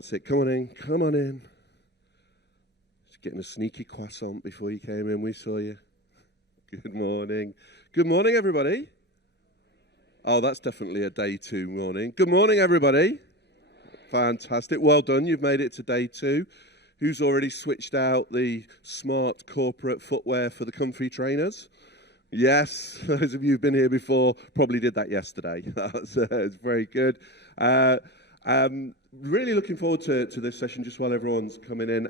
That's it. Come on in. Come on in. Just getting a sneaky croissant before you came in. We saw you. Good morning. Good morning, everybody. Oh, that's definitely a day 2 morning. Good morning, everybody. Fantastic. Well done. You've made it to day 2. Who's already switched out the smart corporate footwear for the comfy trainers? Yes, those of you who've been here before probably did that yesterday. It's very good. Really looking forward to this session, just while everyone's coming in.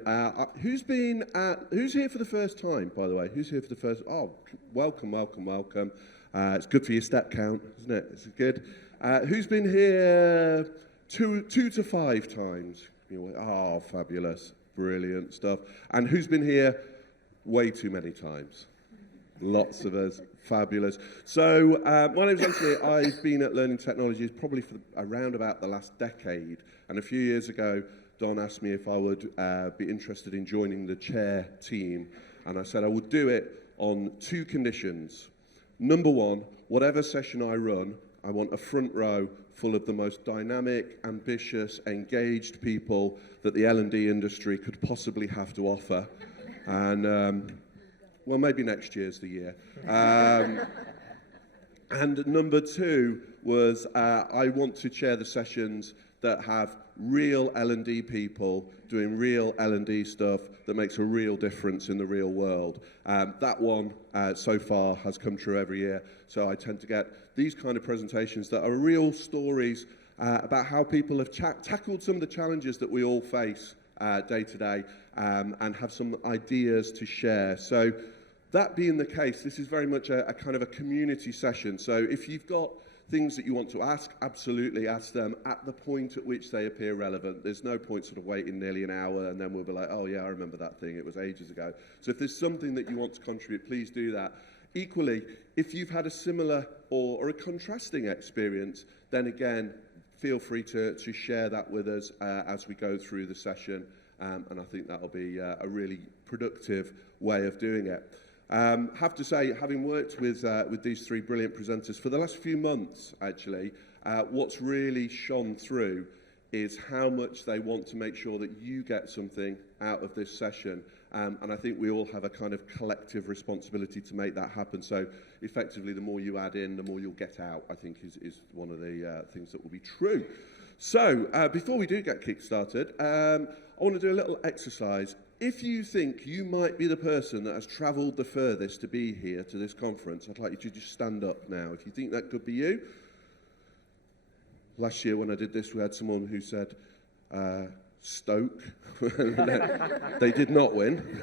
Who's here for the first time, by the way? Who's here for the first? Oh, welcome. It's good for your step count, isn't it? It's good. Who's been here two to 5 times? Oh, fabulous. Brilliant stuff. And who's been here way too many times? Lots of us. Fabulous. So, my name's Anthony. I've been at Learning Technologies probably for around about the last decade. And a few years ago, Don asked me if I would be interested in joining the chair team. And I said I would do it on 2 conditions. Number 1, whatever session I run, I want a front row full of the most dynamic, ambitious, engaged people that the L&D industry could possibly have to offer. And well, maybe next year's the year. And number 2 was I want to chair the sessions that have real L&D people doing real L&D stuff that makes a real difference in the real world. That one so far has come true every year. So I tend to get these kind of presentations that are real stories about how people have tackled some of the challenges that we all face day to day and have some ideas to share. So that being the case, this is very much a kind of a community session. So if you've got things that you want to ask, absolutely ask them at the point at which they appear relevant. There's no point sort of waiting nearly an hour and then we'll be like, oh yeah, I remember that thing, it was ages ago. So if there's something that you want to contribute, please do that. Equally, if you've had a similar or a contrasting experience, then again, feel free to share that with us as we go through the session. And I think that'll be a really productive way of doing it. Have to say, having worked with these 3 brilliant presenters for the last few months, actually, what's really shone through is how much they want to make sure that you get something out of this session. And I think we all have a kind of collective responsibility to make that happen. So effectively, the more you add in, the more you'll get out, I think is one of the things that will be true. So before we do get kick-started, I want to do a little exercise. If you think you might be the person that has travelled the furthest to be here to this conference, I'd like you to just stand up now. If you think that could be you. Last year when I did this, we had someone who said Stoke. They did not win.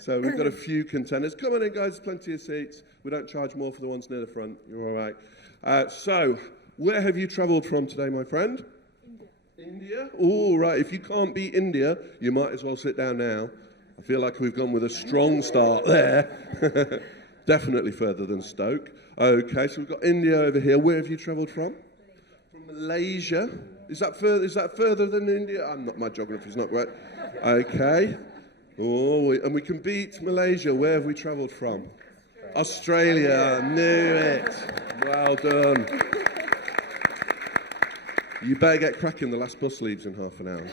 so we've got a few contenders. Come on in, guys. There's plenty of seats. We don't charge more for the ones near the front. You're all right. So where have you travelled from today, my friend? India? Oh, right. If you can't beat India, you might as well sit down now. I feel like we've gone with a strong start there. Definitely further than Stoke. Okay, so we've got India over here. Where have you travelled from? From Malaysia. Is that further than India? My geography's not great. Okay. Oh, and we can beat Malaysia. Where have we travelled from? Australia. Knew it. Well done. You better get cracking, the last bus leaves in half an hour.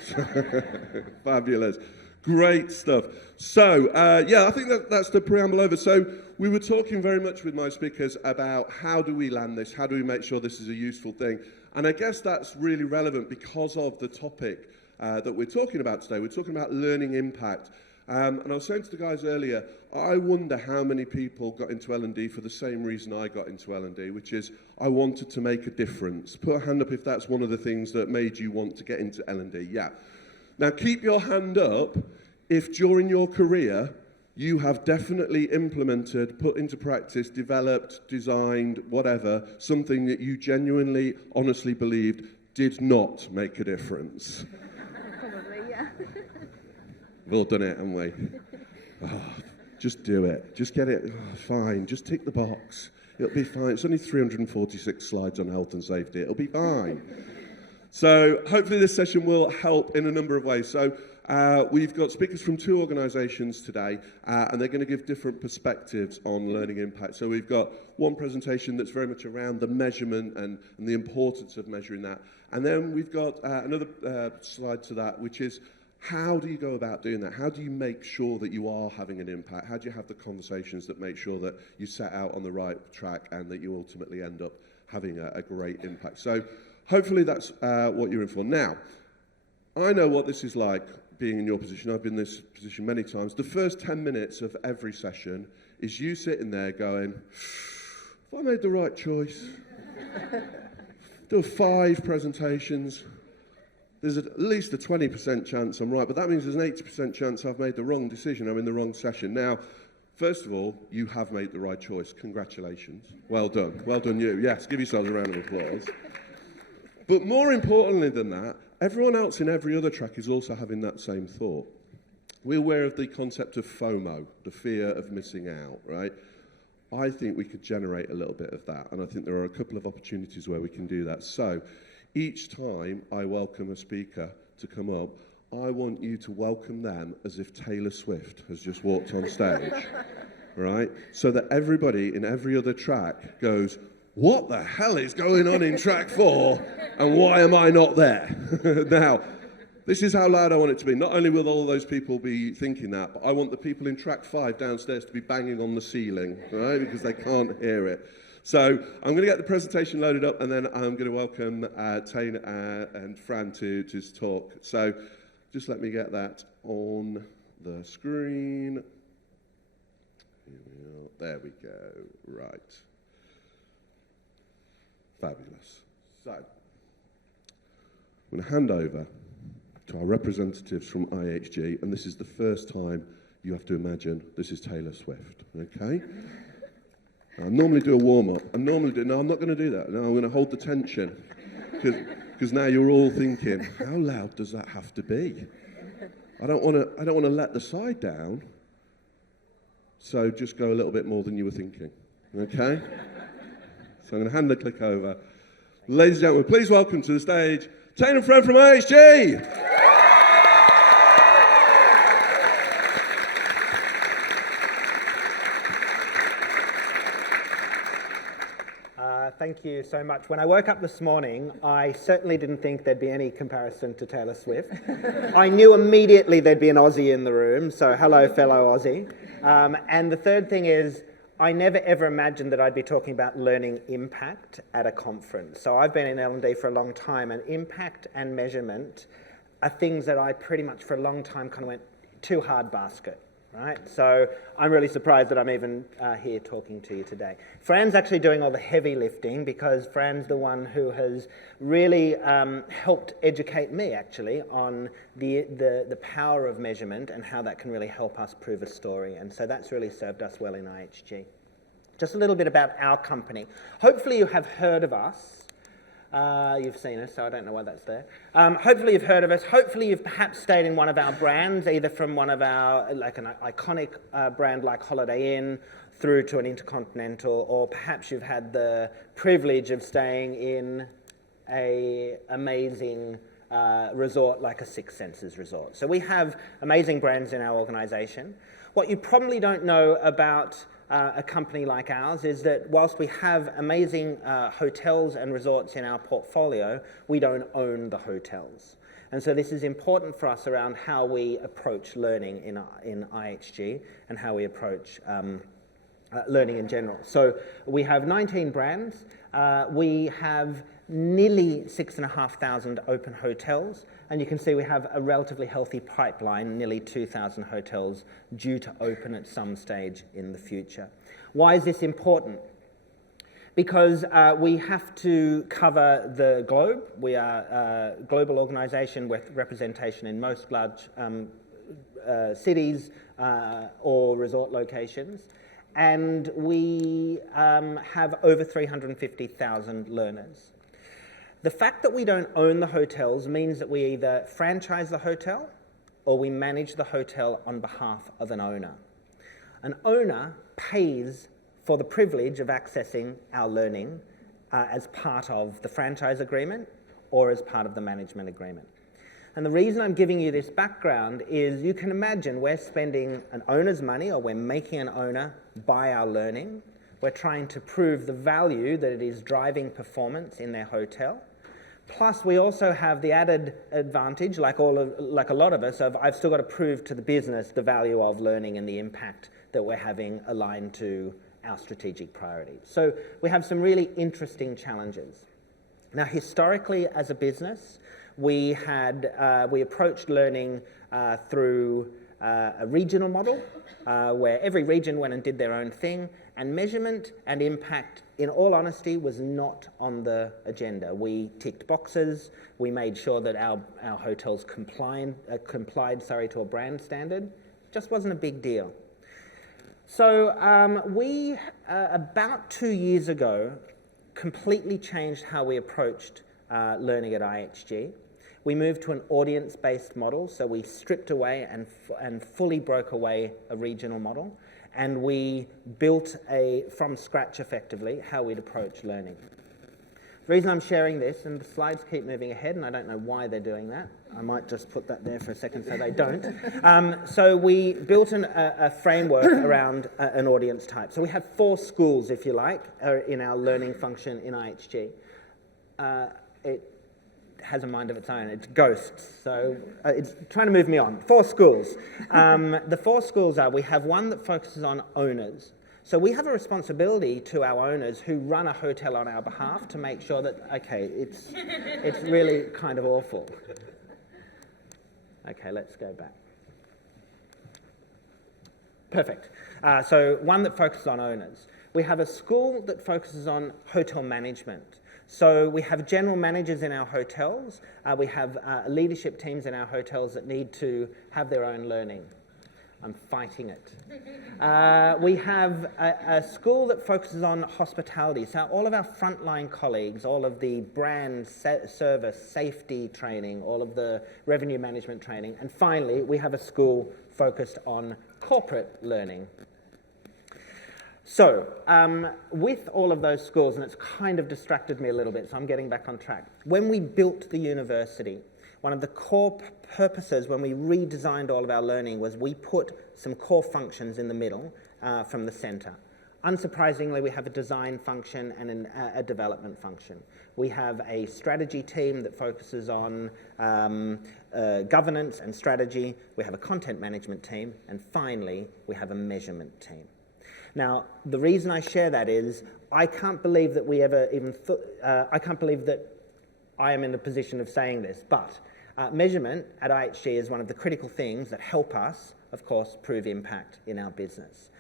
Fabulous. Great stuff. So, I think that's the preamble over. So, we were talking very much with my speakers about how do we land this, how do we make sure this is a useful thing. And I guess that's really relevant because of the topic that we're talking about today. We're talking about learning impact. And I was saying to the guys earlier, I wonder how many people got into L&D for the same reason I got into L&D, which is I wanted to make a difference. Put a hand up if that's one of the things that made you want to get into L&D. Yeah. Now keep your hand up if during your career you have definitely implemented, put into practice, developed, designed, whatever, something that you genuinely, honestly believed did not make a difference. Probably, yeah. We've all done it, haven't we? Oh, just do it. Just get it. Oh, fine. Just tick the box. It'll be fine. It's only 346 slides on health and safety. It'll be fine. So hopefully this session will help in a number of ways. So we've got speakers from 2 organisations today, and they're going to give different perspectives on learning impact. So we've got one presentation that's very much around the measurement and the importance of measuring that. And then we've got another slide to that, which is how do you go about doing that? How do you make sure that you are having an impact? How do you have the conversations that make sure that you set out on the right track and that you ultimately end up having a great impact? So hopefully that's what you're in for. Now, I know what this is like being in your position. I've been in this position many times. The first 10 minutes of every session is you sitting there going, have I made the right choice? Do 5 presentations. There's at least a 20% chance I'm right, but that means there's an 80% chance I've made the wrong decision, I'm in the wrong session. Now, first of all, you have made the right choice. Congratulations. Well done. Well done you. Yes, give yourselves a round of applause. But more importantly than that, everyone else in every other track is also having that same thought. We're aware of the concept of FOMO, the fear of missing out, right? I think we could generate a little bit of that, and I think there are a couple of opportunities where we can do that. So, each time I welcome a speaker to come up, I want you to welcome them as if Taylor Swift has just walked on stage, right? So that everybody in every other track goes, what the hell is going on in track 4, and why am I not there? Now, this is how loud I want it to be. Not only will all those people be thinking that, but I want the people in track 5 downstairs to be banging on the ceiling, right? Because they can't hear it. So I'm going to get the presentation loaded up, and then I'm going to welcome Tane and Fran to talk. So just let me get that on the screen. Here we are. There we go. Right. Fabulous. So I'm going to hand over to our representatives from IHG, and this is the first time you have to imagine this is Taylor Swift, okay? I normally do a warm-up. No, I'm not going to do that. No, I'm going to hold the tension. Because now you're all thinking, how loud does that have to be? I don't want to let the side down. So just go a little bit more than you were thinking. Okay? So I'm going to hand the click over. Ladies and gentlemen, please welcome to the stage Tane and Fran from IHG. Thank you so much. When I woke up this morning, I certainly didn't think there'd be any comparison to Taylor Swift. I knew immediately there'd be an Aussie in the room, so hello, fellow Aussie. And the third thing is, I never ever imagined that I'd be talking about learning impact at a conference. So I've been in L&D for a long time, and impact and measurement are things that I pretty much for a long time kind of went too hard basket. Right, so I'm really surprised that I'm even here talking to you today. Fran's actually doing all the heavy lifting because Fran's the one who has really helped educate me actually on the power of measurement and how that can really help us prove a story. And so that's really served us well in IHG. Just a little bit about our company. Hopefully you have heard of us. You've seen us, so I don't know why that's there. Hopefully you've heard of us. Hopefully you've perhaps stayed in one of our brands, either from one of our, like an iconic brand like Holiday Inn, through to an Intercontinental, or perhaps you've had the privilege of staying in an amazing resort like a Six Senses resort. So we have amazing brands in our organisation. What you probably don't know about a company like ours is that whilst we have amazing hotels and resorts in our portfolio, we don't own the hotels. And so this is important for us around how we approach learning in IHG and how we approach learning in general. So we have 19 brands. We have nearly 6,500 open hotels, and you can see we have a relatively healthy pipeline, nearly 2,000 hotels due to open at some stage in the future. Why is this important? Because we have to cover the globe. We are a global organisation with representation in most large cities or resort locations. And we have over 350,000 learners. The fact that we don't own the hotels means that we either franchise the hotel or we manage the hotel on behalf of an owner. An owner pays for the privilege of accessing our learning as part of the franchise agreement or as part of the management agreement. And the reason I'm giving you this background is you can imagine we're spending an owner's money, or we're making an owner buy our learning. We're trying to prove the value that it is driving performance in their hotel. Plus, we also have the added advantage, like a lot of us, of I've still got to prove to the business the value of learning and the impact that we're having aligned to our strategic priorities. So we have some really interesting challenges. Now, historically, as a business, we approached learning through a regional model where every region went and did their own thing, and measurement and impact, in all honesty, was not on the agenda. We ticked boxes, we made sure that our hotels complied to a brand standard. Just wasn't a big deal. So we, about 2 years ago, completely changed how we approached learning at IHG. We moved to an audience-based model, so we stripped away and fully broke away a regional model, and we built from scratch, effectively, how we'd approach learning. The reason I'm sharing this, and the slides keep moving ahead, and I don't know why they're doing that. I might just put that there for a second so they don't. So we built a framework around an audience type. So we have 4 schools, if you like, in our learning function in IHG. It has a mind of its own. It's ghosts. So it's trying to move me on. 4 schools. The 4 schools are, we have one that focuses on owners. So we have a responsibility to our owners who run a hotel on our behalf to make sure that, okay, it's really kind of awful. Okay, let's go back. Perfect. So one that focuses on owners. We have a school that focuses on hotel management. So we have general managers in our hotels. We have leadership teams in our hotels that need to have their own learning. I'm fighting it. We have a school that focuses on hospitality. So all of our frontline colleagues, all of the brand, service, safety training, all of the revenue management training. And finally, we have a school focused on corporate learning. So with all of those schools, and it's kind of distracted me a little bit, so I'm getting back on track. When we built the university, one of the core purposes when we redesigned all of our learning was we put some core functions in the middle from the centre. Unsurprisingly, we have a design function and a development function. We have a strategy team that focuses on governance and strategy. We have a content management team. And finally, we have a measurement team. Now, the reason I share that is I can't believe that we ever even I can't believe that I am in a position of saying this, but measurement at IHG is one of the critical things that help us, of course, prove impact in our business.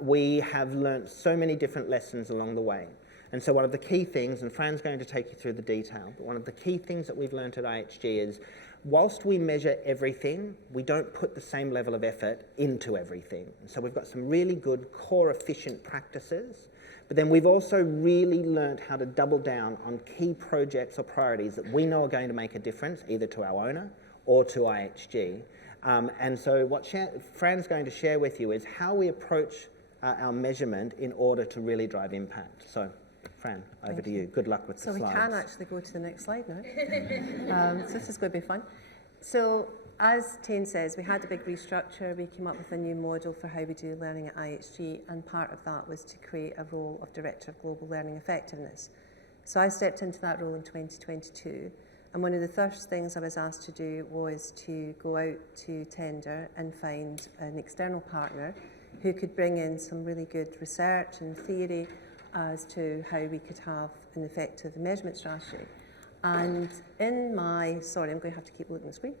We have learnt so many different lessons along the way. And so one of the key things, and Fran's going to take you through the detail, but one of the key things that we've learnt at IHG is whilst we measure everything, we don't put the same level of effort into everything. So we've got some really good core efficient practices, but then we've also really learnt how to double down on key projects or priorities that we know are going to make a difference, either to our owner or to IHG. And so what Fran's going to share with you is how we approach our measurement in order to really drive impact. So, Fran, over to you. Good luck with the slides. So we can actually go to the next slide now. So this is going to be fun. So as Tane says, we had a big restructure. We came up with a new model for how we do learning at IHG, and part of that was to create a role of Director of Global Learning Effectiveness. So I stepped into that role in 2022, and one of the first things I was asked to do was to go out to tender and find an external partner who could bring in some really good research and theory as to how we could have an effective measurement strategy. And in my, sorry, I'm going to have to keep looking at the screen.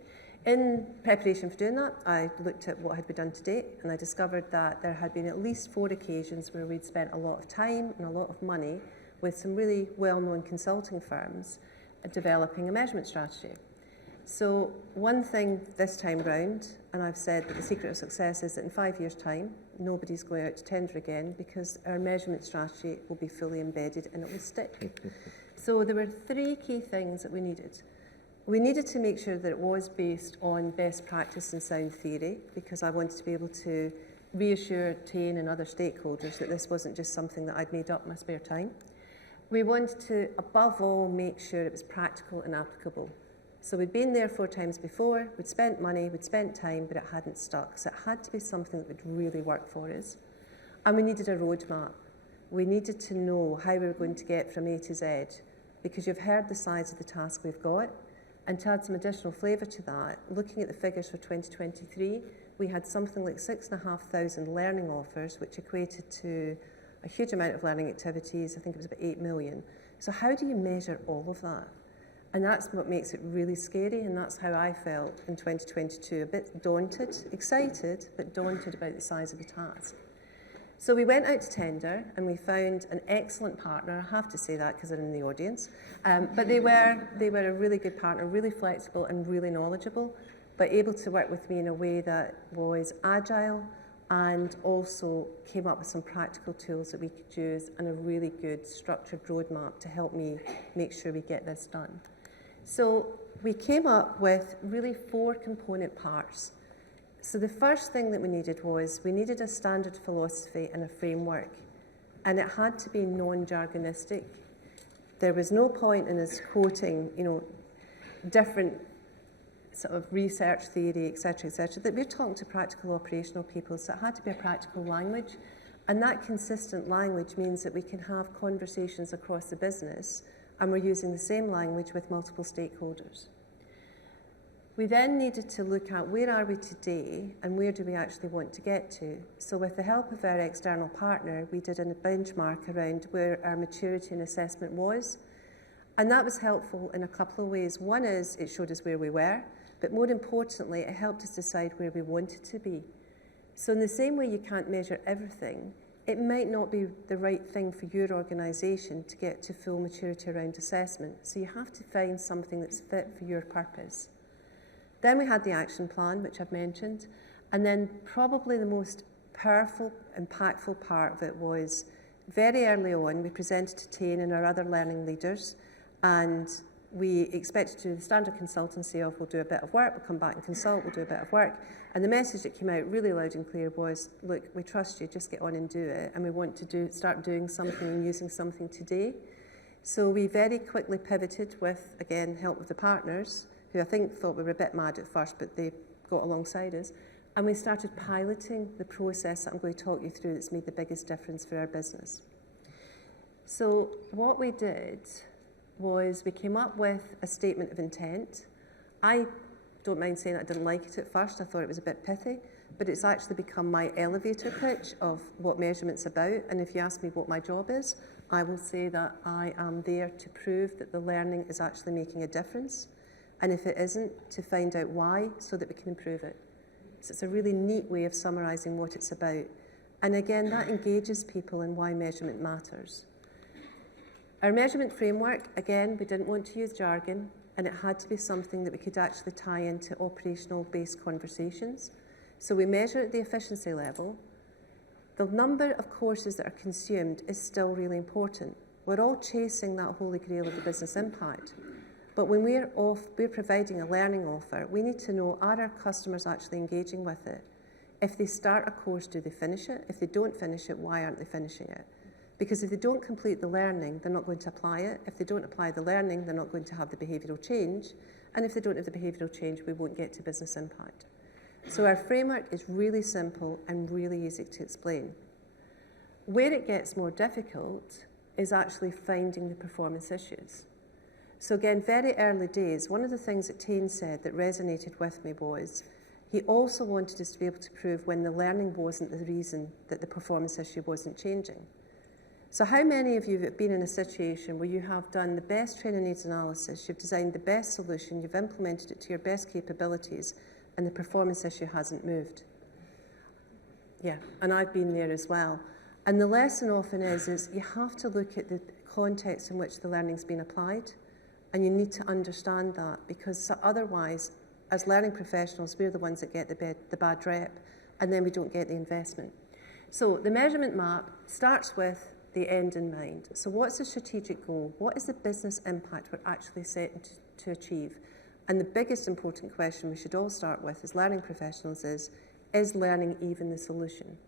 In preparation for doing that, I looked at what had been done to date, and I discovered that there had been at least 4 occasions where we'd spent a lot of time and a lot of money with some really well-known consulting firms developing a measurement strategy. So one thing this time round, and I've said that the secret of success is that in 5 years' time, nobody's going out to tender again because our measurement strategy will be fully embedded and it will stick. So there were 3 key things that we needed. We needed to make sure that it was based on best practice and sound theory, because I wanted to be able to reassure Tane and other stakeholders that this wasn't just something that I'd made up in my spare time. We wanted to, above all, make sure it was practical and applicable. So we'd been there 4 times before, we'd spent money, we'd spent time, but it hadn't stuck. So it had to be something that would really work for us. And we needed a roadmap. We needed to know how we were going to get from A to Z, because you've heard the size of the task we've got. And to add some additional flavour to that, looking at the figures for 2023, we had something like 6,500 learning offers, which equated to a huge amount of learning activities. I think it was about 8 million. So how do you measure all of that? And that's what makes it really scary, and that's how I felt in 2022, a bit daunted, excited, but daunted about the size of the task. So we went out to tender, and we found an excellent partner. I have to say that because they're in the audience. But they were a really good partner, really flexible and really knowledgeable, but able to work with me in a way that was agile and also came up with some practical tools that we could use and a really good structured roadmap to help me make sure we get this done. So we came up with really 4 component parts. So the first thing that we needed a standard philosophy and a framework, and it had to be non-jargonistic. There was no point in us quoting, different sort of research theory, etc., that we're talking to practical operational people, so it had to be a practical language. And that consistent language means that we can have conversations across the business, and we're using the same language with multiple stakeholders. We then needed to look at where are we today and where do we actually want to get to. So with the help of our external partner, we did a benchmark around where our maturity and assessment was. And that was helpful in a couple of ways. One is it showed us where we were, but more importantly, it helped us decide where we wanted to be. So in the same way you can't measure everything, it might not be the right thing for your organisation to get to full maturity around assessment. So you have to find something that's fit for your purpose. Then we had the action plan, which I've mentioned, and then probably the most powerful, impactful part of it was very early on, we presented to Tane and our other learning leaders, and we expected to do the standard consultancy of we'll do a bit of work, we'll come back and consult, we'll do a bit of work. And the message that came out really loud and clear was, look, we trust you, just get on and do it, and we want to start doing something and using something today. So we very quickly pivoted with, again, help with the partners, who I think thought we were a bit mad at first, but they got alongside us. And we started piloting the process that I'm going to talk you through that's made the biggest difference for our business. So what we did was we came up with a statement of intent. I don't mind saying I didn't like it at first. I thought it was a bit pithy, but it's actually become my elevator pitch of what measurement's about. And if you ask me what my job is, I will say that I am there to prove that the learning is actually making a difference. And if it isn't, to find out why so that we can improve it. So it's a really neat way of summarising what it's about. And again, that engages people in why measurement matters. Our measurement framework, again, we didn't want to use jargon, and it had to be something that we could actually tie into operational-based conversations. So we measure at the efficiency level. The number of courses that are consumed is still really important. We're all chasing that holy grail of the business impact. But when we're providing a learning offer, we need to know, are our customers actually engaging with it? If they start a course, do they finish it? If they don't finish it, why aren't they finishing it? Because if they don't complete the learning, they're not going to apply it. If they don't apply the learning, they're not going to have the behavioural change. And if they don't have the behavioural change, we won't get to business impact. So our framework is really simple and really easy to explain. Where it gets more difficult is actually finding the performance issues. So again, very early days, one of the things that Tane said that resonated with me was he also wanted us to be able to prove when the learning wasn't the reason that the performance issue wasn't changing. So how many of you have been in a situation where you have done the best training needs analysis, you've designed the best solution, you've implemented it to your best capabilities, and the performance issue hasn't moved? Yeah, and I've been there as well. And the lesson often is you have to look at the context in which the learning's been applied. And you need to understand that, because otherwise, as learning professionals, we're the ones that get the bad rep, and then we don't get the investment. So the measurement map starts with the end in mind. So what's the strategic goal? What is the business impact we're actually setting to achieve? And the biggest important question we should all start with as learning professionals is learning even the solution?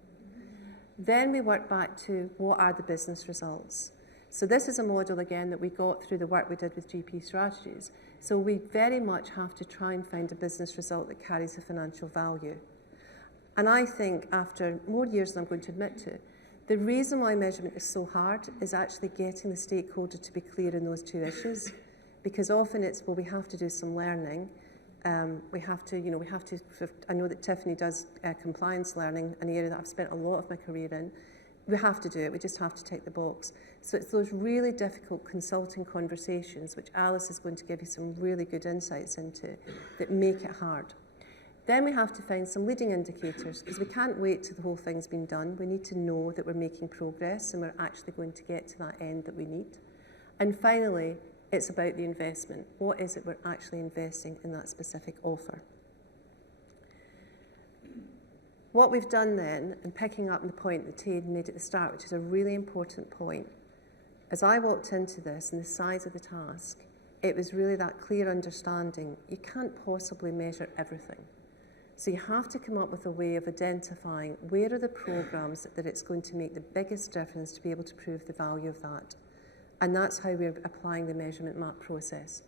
Then we work back to what are the business results? So this is a model, again, that we got through the work we did with GP Strategies. So we very much have to try and find a business result that carries a financial value. And I think after more years than I'm going to admit to, The reason why measurement is so hard is actually getting the stakeholder to be clear in those two issues, because often it's, well, we have to do some learning. We have to, I know that Tiffany does compliance learning, an area that I've spent a lot of my career in. We have to do it, we just have to tick the box. So it's those really difficult consulting conversations, which Alice is going to give you some really good insights into, that make it hard. Then we have to find some leading indicators, because we can't wait till the whole thing's been done. We need to know that we're making progress and we're actually going to get to that end that we need. And finally, it's about the investment. What is it we're actually investing in that specific offer? What we've done then, and picking up on the point that Tate made at the start, which is a really important point, as I walked into this and the size of the task, it was really that clear understanding. You can't possibly measure everything. So you have to come up with a way of identifying where are the programs that it's going to make the biggest difference to be able to prove the value of that. And that's how we're applying the measurement map process.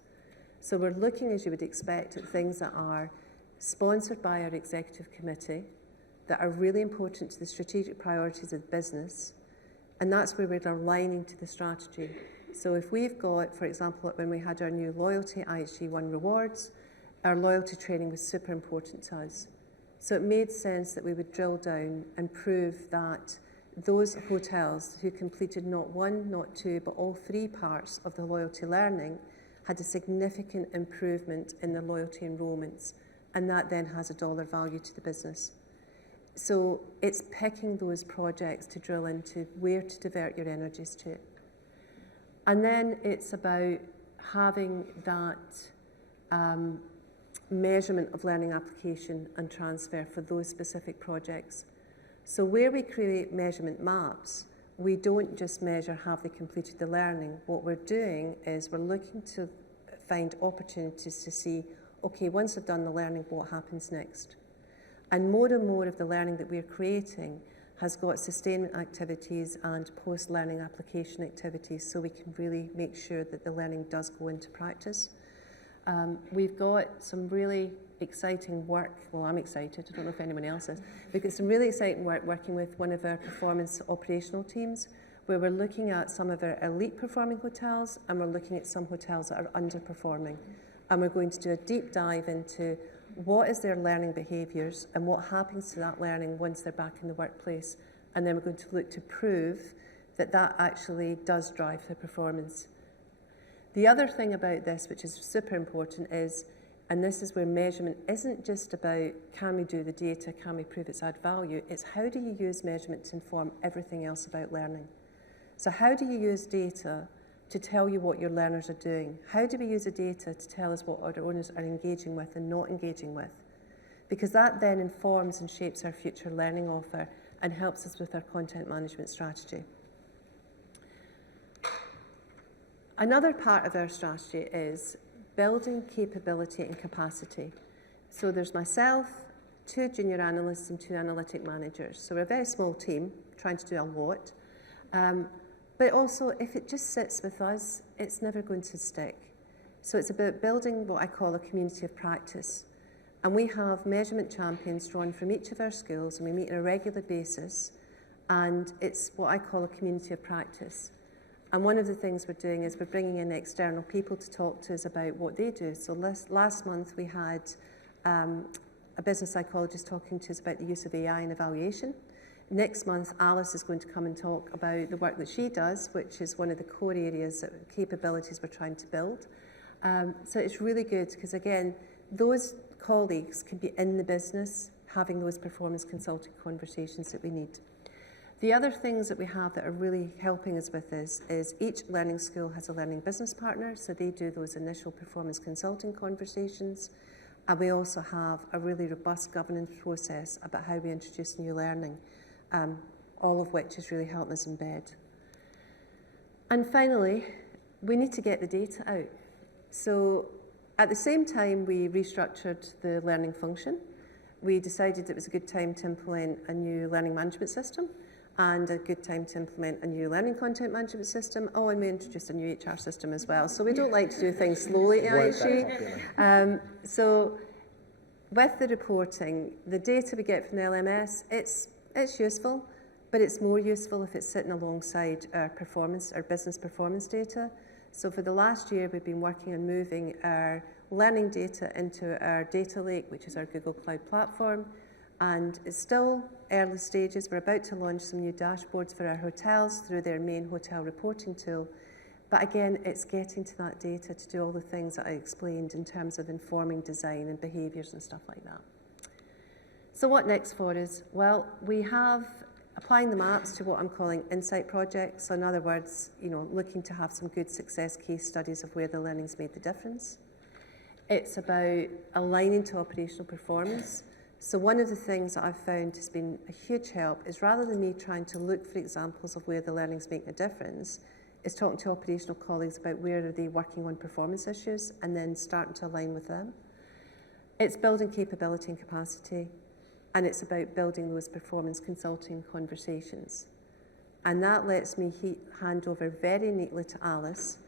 So we're looking, as you would expect, at things that are sponsored by our executive committee, that are really important to the strategic priorities of the business, and that's where we're aligning to the strategy. So if we've got, for example, when we had our new loyalty IHG One rewards, our loyalty training was super important to us. So it made sense that we would drill down and prove that those hotels who completed not one, not two, but all three parts of the loyalty learning had a significant improvement in their loyalty enrolments, and that then has a dollar value to the business. So it's picking those projects to drill into, where to divert your energies to. And then it's about having that measurement of learning application and transfer for those specific projects. So where we create measurement maps, we don't just measure have they completed the learning. What we're doing is we're looking to find opportunities to see, okay, once they've done the learning, what happens next? And more of the learning that we're creating has got sustainment activities and post-learning application activities, so we can really make sure that the learning does go into practice. We've got some really exciting work. Well, I'm excited. I don't know if anyone else is. We've got some really exciting work working with one of our performance operational teams, where we're looking at some of our elite performing hotels, and we're looking at some hotels that are underperforming. And we're going to do a deep dive into what is their learning behaviours and what happens to that learning once they're back in the workplace. And then we're going to look to prove that that actually does drive their performance. The other thing about this, which is super important, is, and this is where measurement isn't just about can we do the data, can we prove it's add value, it's how do you use measurement to inform everything else about learning. So how do you use data to tell you what your learners are doing? How do we use the data to tell us what our owners are engaging with and not engaging with? Because that then informs and shapes our future learning offer and helps us with our content management strategy. Another part of our strategy is building capability and capacity. So there's myself, 2 junior analysts and 2 analytic managers. So we're a very small team trying to do a lot. But also, if it just sits with us, it's never going to stick. So it's about building what I call a community of practice. And we have measurement champions drawn from each of our schools, and we meet on a regular basis. And it's what I call a community of practice. And one of the things we're doing is we're bringing in external people to talk to us about what they do. So last month we had a business psychologist talking to us about the use of AI in evaluation. Next month, Alice is going to come and talk about the work that she does, which is one of the core areas, capabilities we're trying to build. So it's really good because, again, those colleagues can be in the business having those performance consulting conversations that we need. The other things that we have that are really helping us with this is each learning school has a learning business partner, so they do those initial performance consulting conversations. And we also have a really robust governance process about how we introduce new learning, all of which is really helping us embed. And finally, we need to get the data out. So at the same time we restructured the learning function, we decided it was a good time to implement a new learning management system and a good time to implement a new learning content management system. Oh, and we introduced a new HR system as well. So we don't like to do things slowly at IHG. So with the reporting, the data we get from the LMS, it's useful, but it's more useful if it's sitting alongside our business performance data. So for the last year, we've been working on moving our learning data into our data lake, which is our Google Cloud platform. And it's still early stages. We're about to launch some new dashboards for our hotels through their main hotel reporting tool. But again, it's getting to that data to do all the things that I explained in terms of informing design and behaviours and stuff like that. So what next for us? Well, we have applying the maps to what I'm calling insight projects. So in other words, looking to have some good success case studies of where the learning's made the difference. It's about aligning to operational performance. So one of the things that I've found has been a huge help is rather than me trying to look for examples of where the learning's making a difference, is talking to operational colleagues about where are they working on performance issues and then starting to align with them. It's building capability and capacity, and it's about building those performance consulting conversations. And that lets me hand over very neatly to Alice,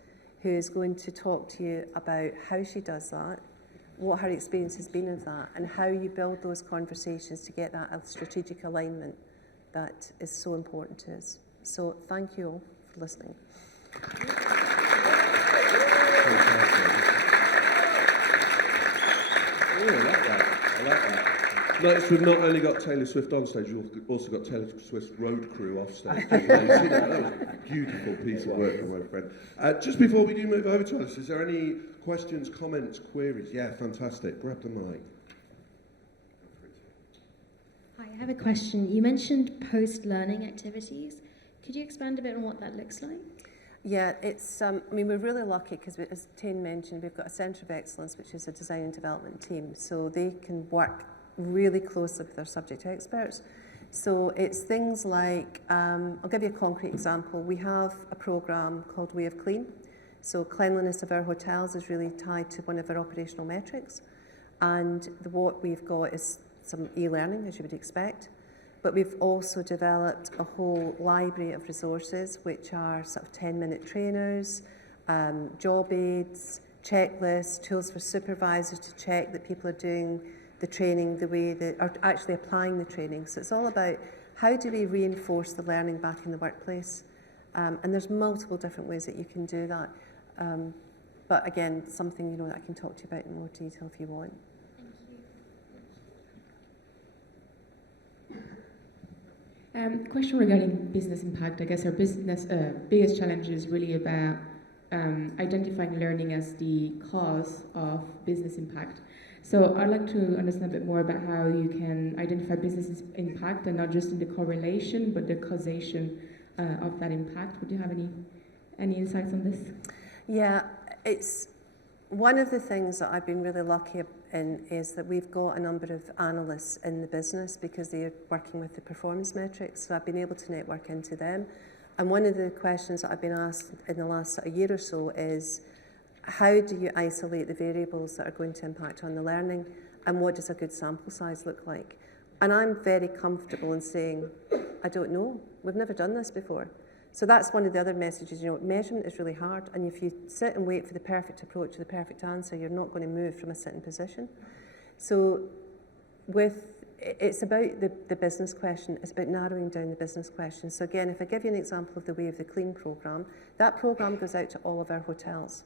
who is going to talk to you about how she does that, what her experience has been of that, and how you build those conversations to get that strategic alignment that is so important to us. So thank you all for listening. I like that. Notice we've not only got Taylor Swift on stage, we've also got Taylor Swift's road crew off stage. You see that? That was a beautiful piece of work from my friend. Just before we do move over to Alice, is there any questions, comments, queries? Yeah, fantastic. Grab the mic. Hi, I have a question. You mentioned post-learning activities. Could you expand a bit on what that looks like? Yeah, it's. We're really lucky because, as Tane mentioned, we've got a Centre of Excellence, which is a design and development team, so they can work really closely with their subject experts. So it's things like, I'll give you a concrete example. We have a programme called Way of Clean. So cleanliness of our hotels is really tied to one of our operational metrics. And what we've got is some e-learning, as you would expect. But we've also developed a whole library of resources, which are sort of 10-minute trainers, job aids, checklists, tools for supervisors to check that people are doing the training the way they are actually applying the training. So it's all about how do we reinforce the learning back in the workplace. And there's multiple different ways that you can do that. But again, something that I can talk to you about in more detail if you want. Question regarding business impact. I guess our biggest challenge is really about identifying learning as the cause of business impact. So I'd like to understand a bit more about how you can identify business impact and not just in the correlation, but the causation of that impact. Would you have any insights on this? Yeah, it's one of the things that I've been really lucky in is that we've got a number of analysts in the business because they're working with the performance metrics. So I've been able to network into them. And one of the questions that I've been asked in the last year or so is, how do you isolate the variables that are going to impact on the learning, and what does a good sample size look like? And I'm very comfortable in saying, I don't know. We've never done this before. So that's one of the other messages. Measurement is really hard, and if you sit and wait for the perfect approach or the perfect answer, you're not going to move from a sitting position. So it's about the business question. It's about narrowing down the business question. So again, if I give you an example of the Way of the Clean programme, that programme goes out to all of our hotels.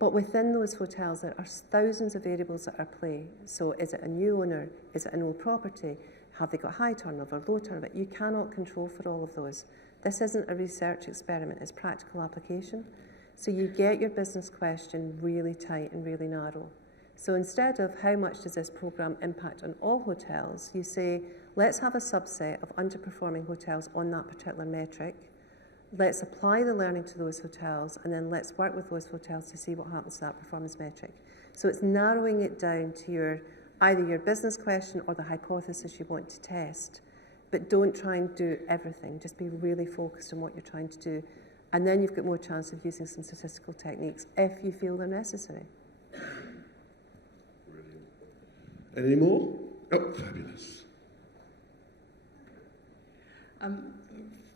But within those hotels, there are thousands of variables that are at play. So is it a new owner? Is it an old property? Have they got high turnover, low turnover? You cannot control for all of those. This isn't a research experiment, it's practical application. So you get your business question really tight and really narrow. So instead of how much does this programme impact on all hotels, you say, let's have a subset of underperforming hotels on that particular metric. Let's apply the learning to those hotels, and then let's work with those hotels to see what happens to that performance metric. So it's narrowing it down to either your business question or the hypothesis you want to test. But don't try and do everything. Just be really focused on what you're trying to do. And then you've got more chance of using some statistical techniques if you feel they're necessary. Brilliant. Any more? Oh, fabulous.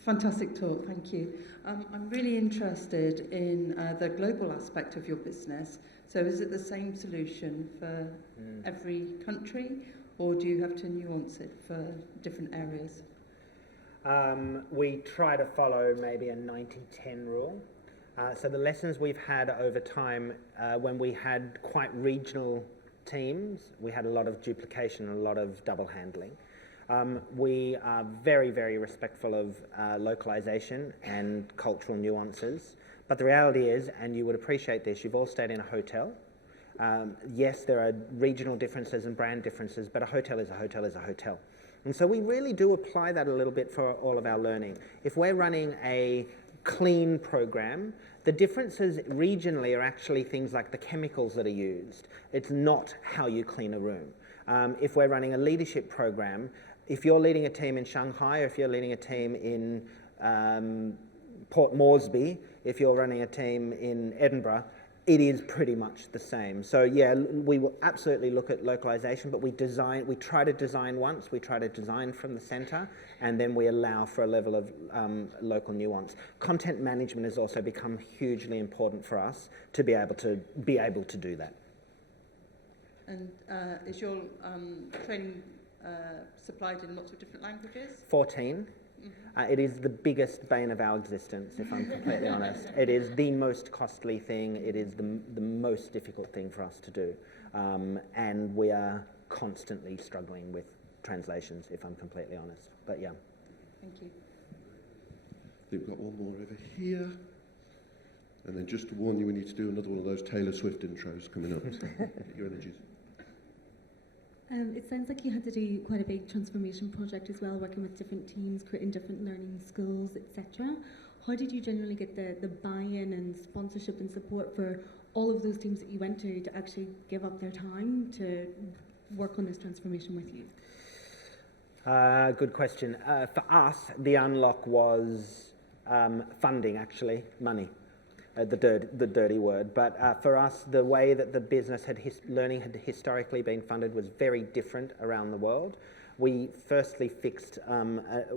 Fantastic talk, thank you. I'm really interested in the global aspect of your business. So is it the same solution for every country, or do you have to nuance it for different areas? We try to follow maybe a 90-10 rule. So the lessons we've had over time, when we had quite regional teams, we had a lot of duplication and a lot of double handling. We are very, very respectful of localization and cultural nuances. But the reality is, and you would appreciate this, you've all stayed in a hotel. Yes, there are regional differences and brand differences, but a hotel is a hotel is a hotel. And so we really do apply that a little bit for all of our learning. If we're running a clean program, the differences regionally are actually things like the chemicals that are used. It's not how you clean a room. If we're running a leadership program, if you're leading a team in Shanghai, or if you're leading a team in Port Moresby, if you're running a team in Edinburgh, it is pretty much the same. So yeah, we will absolutely look at localization, but we try to design once, we try to design from the center, and then we allow for a level of local nuance. Content management has also become hugely important for us to be able to do that. And is your training supplied in lots of different languages? 14. It is the biggest bane of our existence, if I'm completely honest. It is the most costly thing. It is the most difficult thing for us to do. And we are constantly struggling with translations, if I'm completely honest. But yeah. Thank you. I think we've got one more over here. And then just to warn you, we need to do another one of those Taylor Swift intros coming up. So get your energies. It sounds like you had to do quite a big transformation project as well, working with different teams, creating different learning schools, etc. How did you generally get the buy-in and sponsorship and support for all of those teams that you went to actually give up their time to work on this transformation with you? Good question. For us, the unlock was funding, actually, money. The dirty word. But for us, the way that the business learning had historically been funded was very different around the world. We firstly fixed,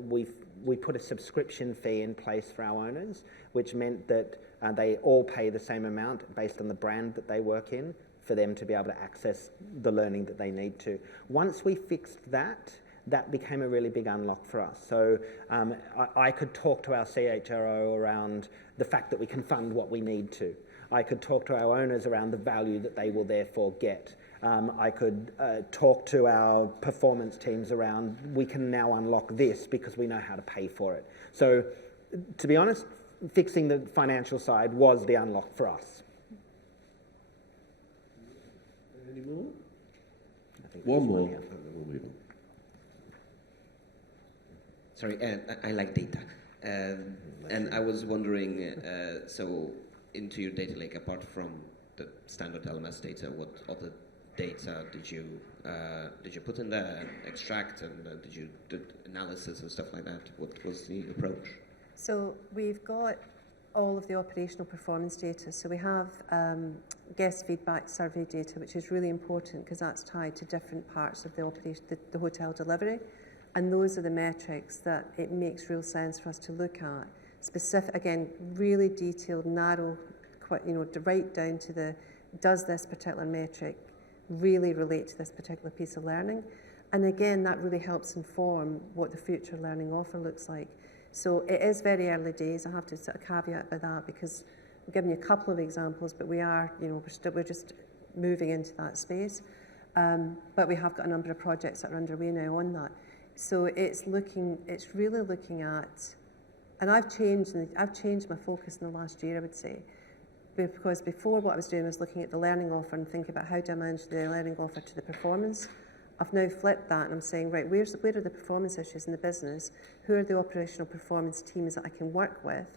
we put a subscription fee in place for our owners, which meant that they all pay the same amount based on the brand that they work in for them to be able to access the learning that they need to. Once we fixed that, that became a really big unlock for us. So I could talk to our CHRO around the fact that we can fund what we need to. I could talk to our owners around the value that they will therefore get. I could talk to our performance teams around, we can now unlock this because we know how to pay for it. So to be honest, fixing the financial side was the unlock for us. Any more? One more. And then we'll move on. Sorry, I like data. And I was wondering, so into your data lake, apart from the standard LMS data, what other data did you put in there and extract, and did you do analysis and stuff like that? What was the approach? So we've got all of the operational performance data. So we have guest feedback survey data, which is really important because that's tied to different parts of the operation, the hotel delivery. And those are the metrics that it makes real sense for us to look at. Specific, again, really detailed, narrow, right down to does this particular metric really relate to this particular piece of learning? And again, that really helps inform what the future learning offer looks like. So it is very early days. I have to sort of caveat by that because I'm giving you a couple of examples, but we are, we're just moving into that space. But we have got a number of projects that are underway now on that. So it's really looking at, and I've changed my focus in the last year, I would say, because before what I was doing was looking at the learning offer and thinking about how do I manage the learning offer to the performance. I've now flipped that and I'm saying, right, where are the performance issues in the business? Who are the operational performance teams that I can work with?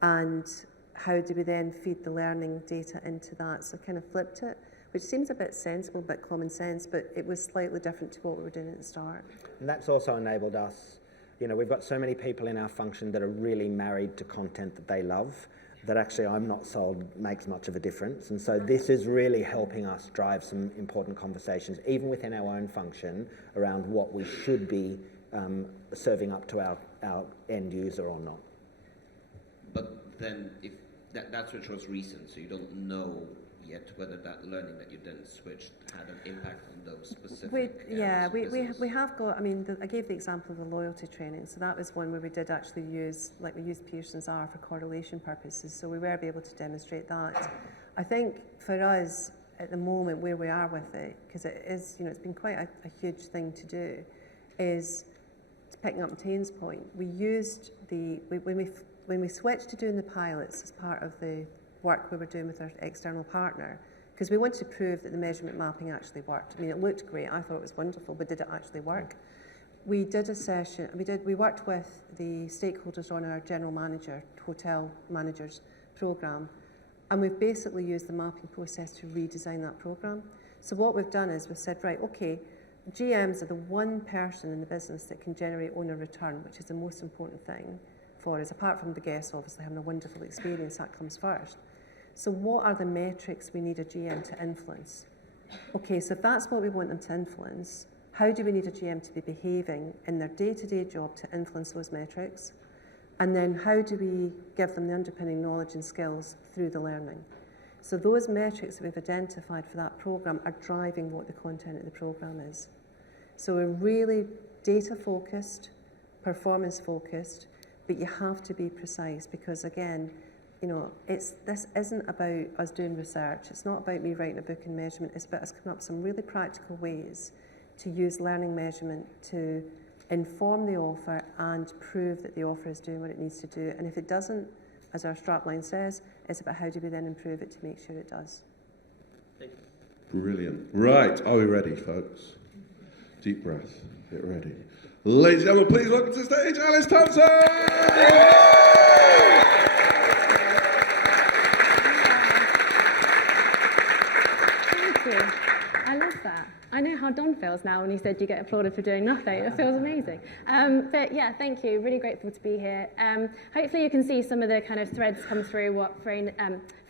And how do we then feed the learning data into that? So I kind of flipped it, which seems a bit sensible, a bit common sense, but it was slightly different to what we were doing at the start. And that's also enabled us, we've got so many people in our function that are really married to content that they love, that actually I'm not sold makes much of a difference. And so this is really helping us drive some important conversations, even within our own function, around what we should be serving up to our end user or not. But then if that switch was recent, so you don't know yet whether that learning that you then switched had an impact on those specific We areas have got, I mean, I gave the example of the loyalty training, so that was one where we did actually use, like we used Pearson's R for correlation purposes, so we were able to demonstrate that. I think for us, at the moment, where we are with it, because it is, you know, it's been quite a huge thing to do, is, picking up Tane's point, we used when we switched to doing the pilots as part of the work we were doing with our external partner, because we wanted to prove that the measurement mapping actually worked. I mean, it looked great, I thought it was wonderful, but did it actually work? We did a session, we worked with the stakeholders on our general manager, hotel managers program, and we've basically used the mapping process to redesign that program. So what we've done is we've said, right, okay, GMs are the one person in the business that can generate owner return, which is the most important thing for us, apart from the guests obviously having a wonderful experience, that comes first. So what are the metrics we need a GM to influence? Okay, so if that's what we want them to influence, how do we need a GM to be behaving in their day-to-day job to influence those metrics? And then how do we give them the underpinning knowledge and skills through the learning? So those metrics that we've identified for that program are driving what the content of the program is. So we're really data-focused, performance-focused, but you have to be precise because, again, you know, this isn't about us doing research. It's not about me writing a book in measurement. It's about us coming up with some really practical ways to use learning measurement to inform the offer and prove that the offer is doing what it needs to do. And if it doesn't, as our strapline says, it's about how do we then improve it to make sure it does. Brilliant. Right, are we ready, folks? Deep breath, get ready. Ladies and gentlemen, please welcome to the stage, Alice Thompson! Thank you. I love that. I know how Don feels now when he said you get applauded for doing nothing. It feels amazing. But yeah, thank you. Really grateful to be here. Hopefully you can see some of the kind of threads come through what Fran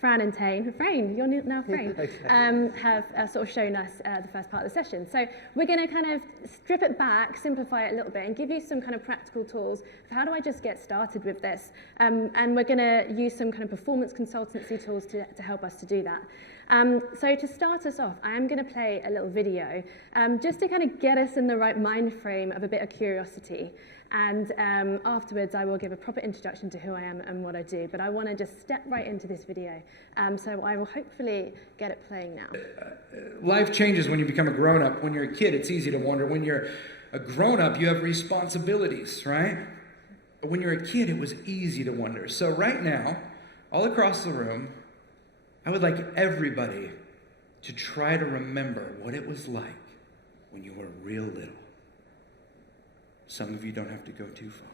and Tane, you're now Fran, have sort of shown us the first part of the session. So we're going to kind of strip it back, simplify it a little bit, and give you some kind of practical tools of how do I just get started with this. And we're going to use some kind of performance consultancy tools to help us to do that. So to start us off, I am going to play a little video just to kind of get us in the right mind frame of a bit of curiosity. And afterwards, I will give a proper introduction to who I am and what I do. But I want to just step right into this video. So I will hopefully get it playing now. Life changes when you become a grown-up. When you're a kid, it's easy to wonder. When you're a grown-up, you have responsibilities, right? But when you're a kid, it was easy to wonder. So right now, all across the room, I would like everybody to try to remember what it was like when you were real little. Some of you don't have to go too far.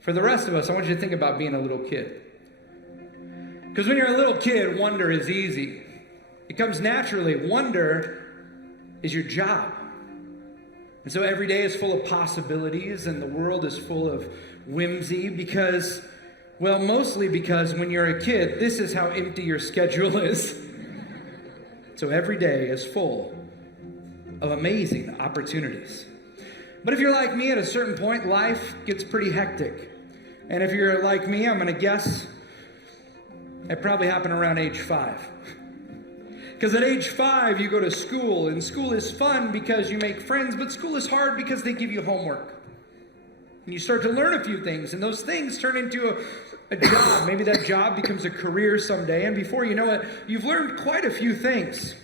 For the rest of us, I want you to think about being a little kid. Because when you're a little kid, wonder is easy. It comes naturally. Wonder is your job. And so every day is full of possibilities and the world is full of whimsy because, well, mostly because when you're a kid, this is how empty your schedule is. So every day is full of amazing opportunities. But if you're like me, at a certain point, life gets pretty hectic. And if you're like me, I'm going to guess it probably happened around age 5. Because at age 5, you go to school, and school is fun because you make friends, but school is hard because they give you homework. And you start to learn a few things, and those things turn into a job. Maybe that job becomes a career someday, and before you know it, you've learned quite a few things.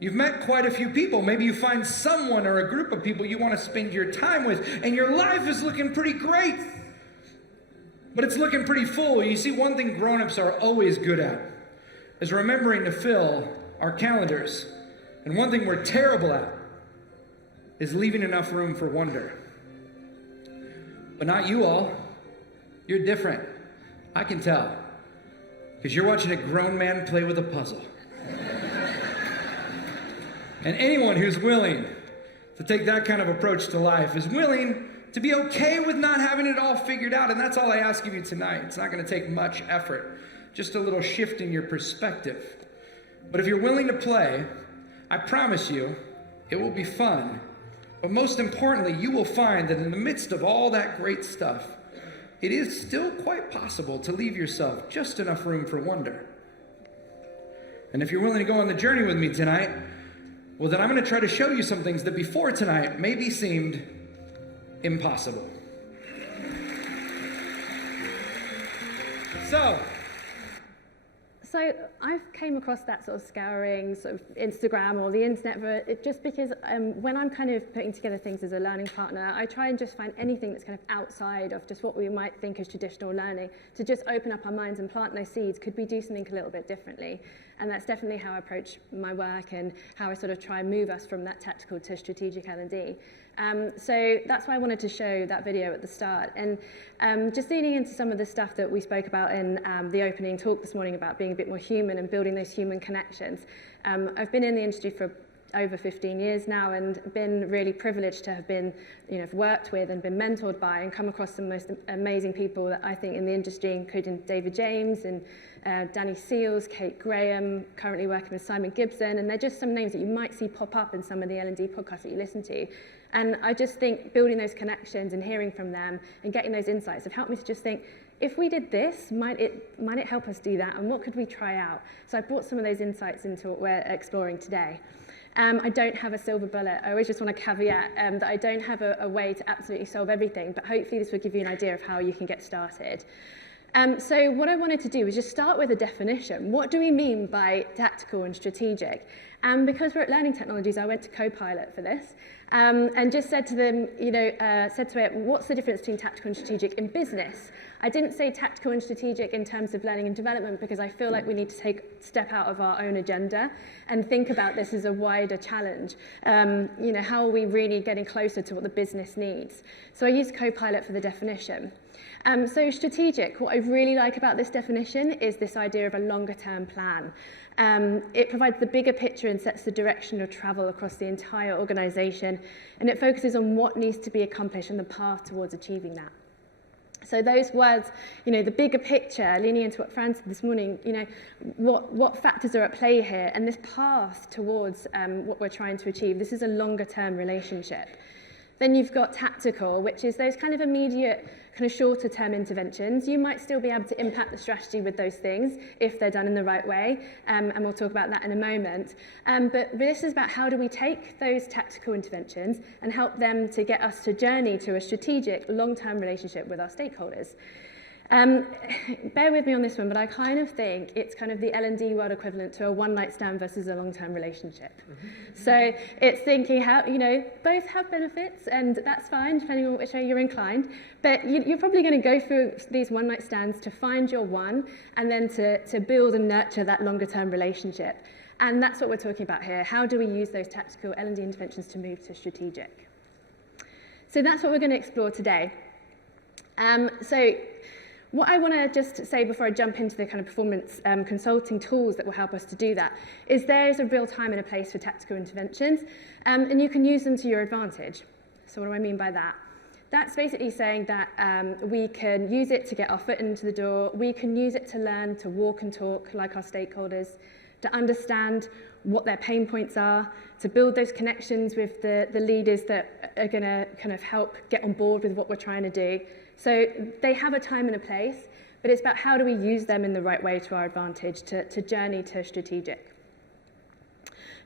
You've met quite a few people. Maybe you find someone or a group of people you want to spend your time with, and your life is looking pretty great. But it's looking pretty full. You see, one thing grown-ups are always good at is remembering to fill our calendars. And one thing we're terrible at is leaving enough room for wonder. But not you all. You're different. I can tell. Because you're watching a grown man play with a puzzle. And anyone who's willing to take that kind of approach to life is willing to be okay with not having it all figured out. And that's all I ask of you tonight. It's not going to take much effort. Just a little shift in your perspective. But if you're willing to play, I promise you, it will be fun. But most importantly, you will find that in the midst of all that great stuff, it is still quite possible to leave yourself just enough room for wonder. And if you're willing to go on the journey with me tonight, well, then I'm going to try to show you some things that before tonight maybe seemed impossible. So I've came across that sort of scouring, sort of Instagram or the internet, just because when I'm kind of putting together things as a learning partner, I try and just find anything that's kind of outside of just what we might think as traditional learning, to just open up our minds and plant those seeds. Could we do something a little bit differently? And that's definitely how I approach my work and how I sort of try and move us from that tactical to strategic L&D. So that's why I wanted to show that video at the start. And just leaning into some of the stuff that we spoke about in the opening talk this morning about being a bit more human and building those human connections. I've been in the industry for over 15 years now and been really privileged to have been, worked with and been mentored by and come across some most amazing people that I think in the industry, including David James and Danny Seals, Kate Graham, currently working with Simon Gibson, and they're just some names that you might see pop up in some of the L&D podcasts that you listen to. And I just think building those connections and hearing from them and getting those insights have helped me to just think, if we did this, might it help us do that? And what could we try out? So I brought some of those insights into what we're exploring today. I don't have a silver bullet. I always just want to caveat that I don't have a way to absolutely solve everything, but hopefully this will give you an idea of how you can get started. So what I wanted to do was just start with a definition. What do we mean by tactical and strategic? And because we're at Learning Technologies, I went to Copilot for this and just said to them, said to it, what's the difference between tactical and strategic in business? I didn't say tactical and strategic in terms of learning and development because I feel like we need to step out of our own agenda and think about this as a wider challenge. How are we really getting closer to what the business needs? So I used Copilot for the definition. So strategic, what I really like about this definition is this idea of a longer term plan. It provides the bigger picture and sets the direction of travel across the entire organisation, and it focuses on what needs to be accomplished and the path towards achieving that. So those words, the bigger picture, leaning into what Fran said this morning, what factors are at play here, and this path towards what we're trying to achieve. This is a longer term relationship. Then you've got tactical, which is those kind of immediate, kind of shorter term interventions. You might still be able to impact the strategy with those things if they're done in the right way, and we'll talk about that in a moment. But this is about how do we take those tactical interventions and help them to get us to journey to a strategic, long-term relationship with our stakeholders. Bear with me on this one, but I kind of think it's kind of the L&D world equivalent to a one-night stand versus a long-term relationship. So it's thinking how, both have benefits, and that's fine, depending on which way you're inclined, but you're probably going to go through these one-night stands to find your one, and then to build and nurture that longer-term relationship. And that's what we're talking about here. How do we use those tactical L&D interventions to move to strategic? So that's what we're going to explore today. What I want to just say before I jump into the kind of performance consulting tools that will help us to do that is there is a real time and a place for tactical interventions, and you can use them to your advantage. So what do I mean by that? That's basically saying that we can use it to get our foot into the door, we can use it to learn to walk and talk like our stakeholders, to understand what their pain points are, to build those connections with the leaders that are going to kind of help get on board with what we're trying to do. So they have a time and a place, but it's about how do we use them in the right way to our advantage to journey to strategic.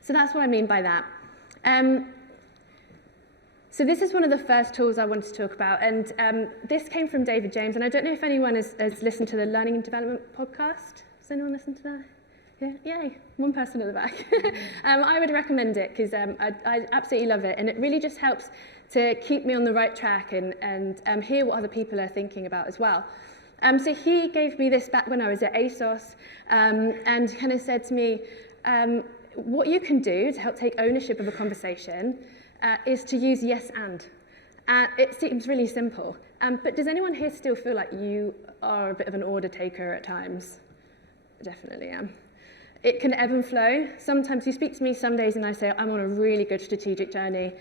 So that's what I mean by that. So this is one of the first tools I wanted to talk about, and this came from David James, and I don't know if anyone has listened to the Learning and Development podcast. Has anyone listened to that? Yeah, yay, one person at the back. I would recommend it because I absolutely love it, and it really just helps to keep me on the right track and hear what other people are thinking about as well. So he gave me this back when I was at ASOS and kind of said to me, what you can do to help take ownership of a conversation is to use yes and. It seems really simple, but does anyone here still feel like you are a bit of an order taker at times? I definitely am. It can ebb and flow. Sometimes you speak to me some days and I say, I'm on a really good strategic journey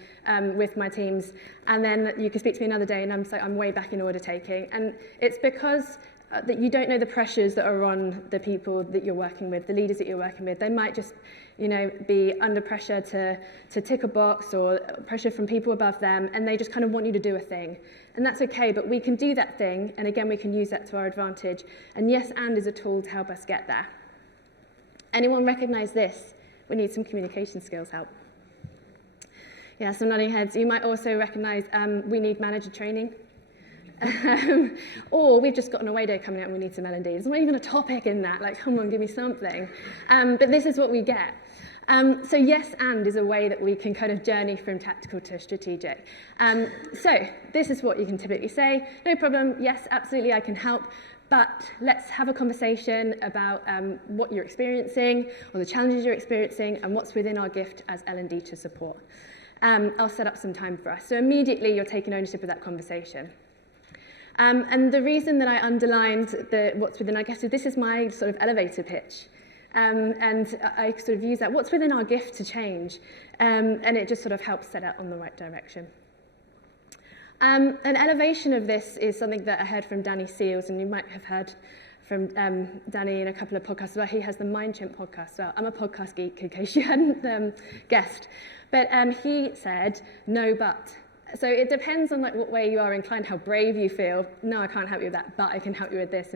with my teams. And then you can speak to me another day and I'm way back in order taking. And it's because that you don't know the pressures that are on the people that you're working with, the leaders that you're working with. They might just, be under pressure to tick a box or pressure from people above them, and they just kind of want you to do a thing. And that's okay, but we can do that thing, and again, we can use that to our advantage. And yes and is a tool to help us get there. Anyone recognize this? We need some communication skills help. Yeah, some nodding heads. You might also recognize we need manager training. Or we've just got an away day coming out and we need some L&D. There's not even a topic in that, like, come on, give me something. But this is what we get. So yes and is a way that we can kind of journey from tactical to strategic. So this is what you can typically say. No problem, yes, absolutely, I can help. But let's have a conversation about what you're experiencing or the challenges you're experiencing and what's within our gift as L&D to support. I'll set up some time for us. So immediately you're taking ownership of that conversation. And the reason that I underlined what's within our gift, so this is my sort of elevator pitch. And I sort of use that, what's within our gift to change? And it just sort of helps set out on the right direction. An elevation of this is something that I heard from Danny Seals, and you might have heard from Danny in a couple of podcasts. Well, he has the MindChimp podcast. So I'm a podcast geek, in case you hadn't guessed. But he said, no but. So it depends on like what way you are inclined, how brave you feel. No, I can't help you with that, but I can help you with this.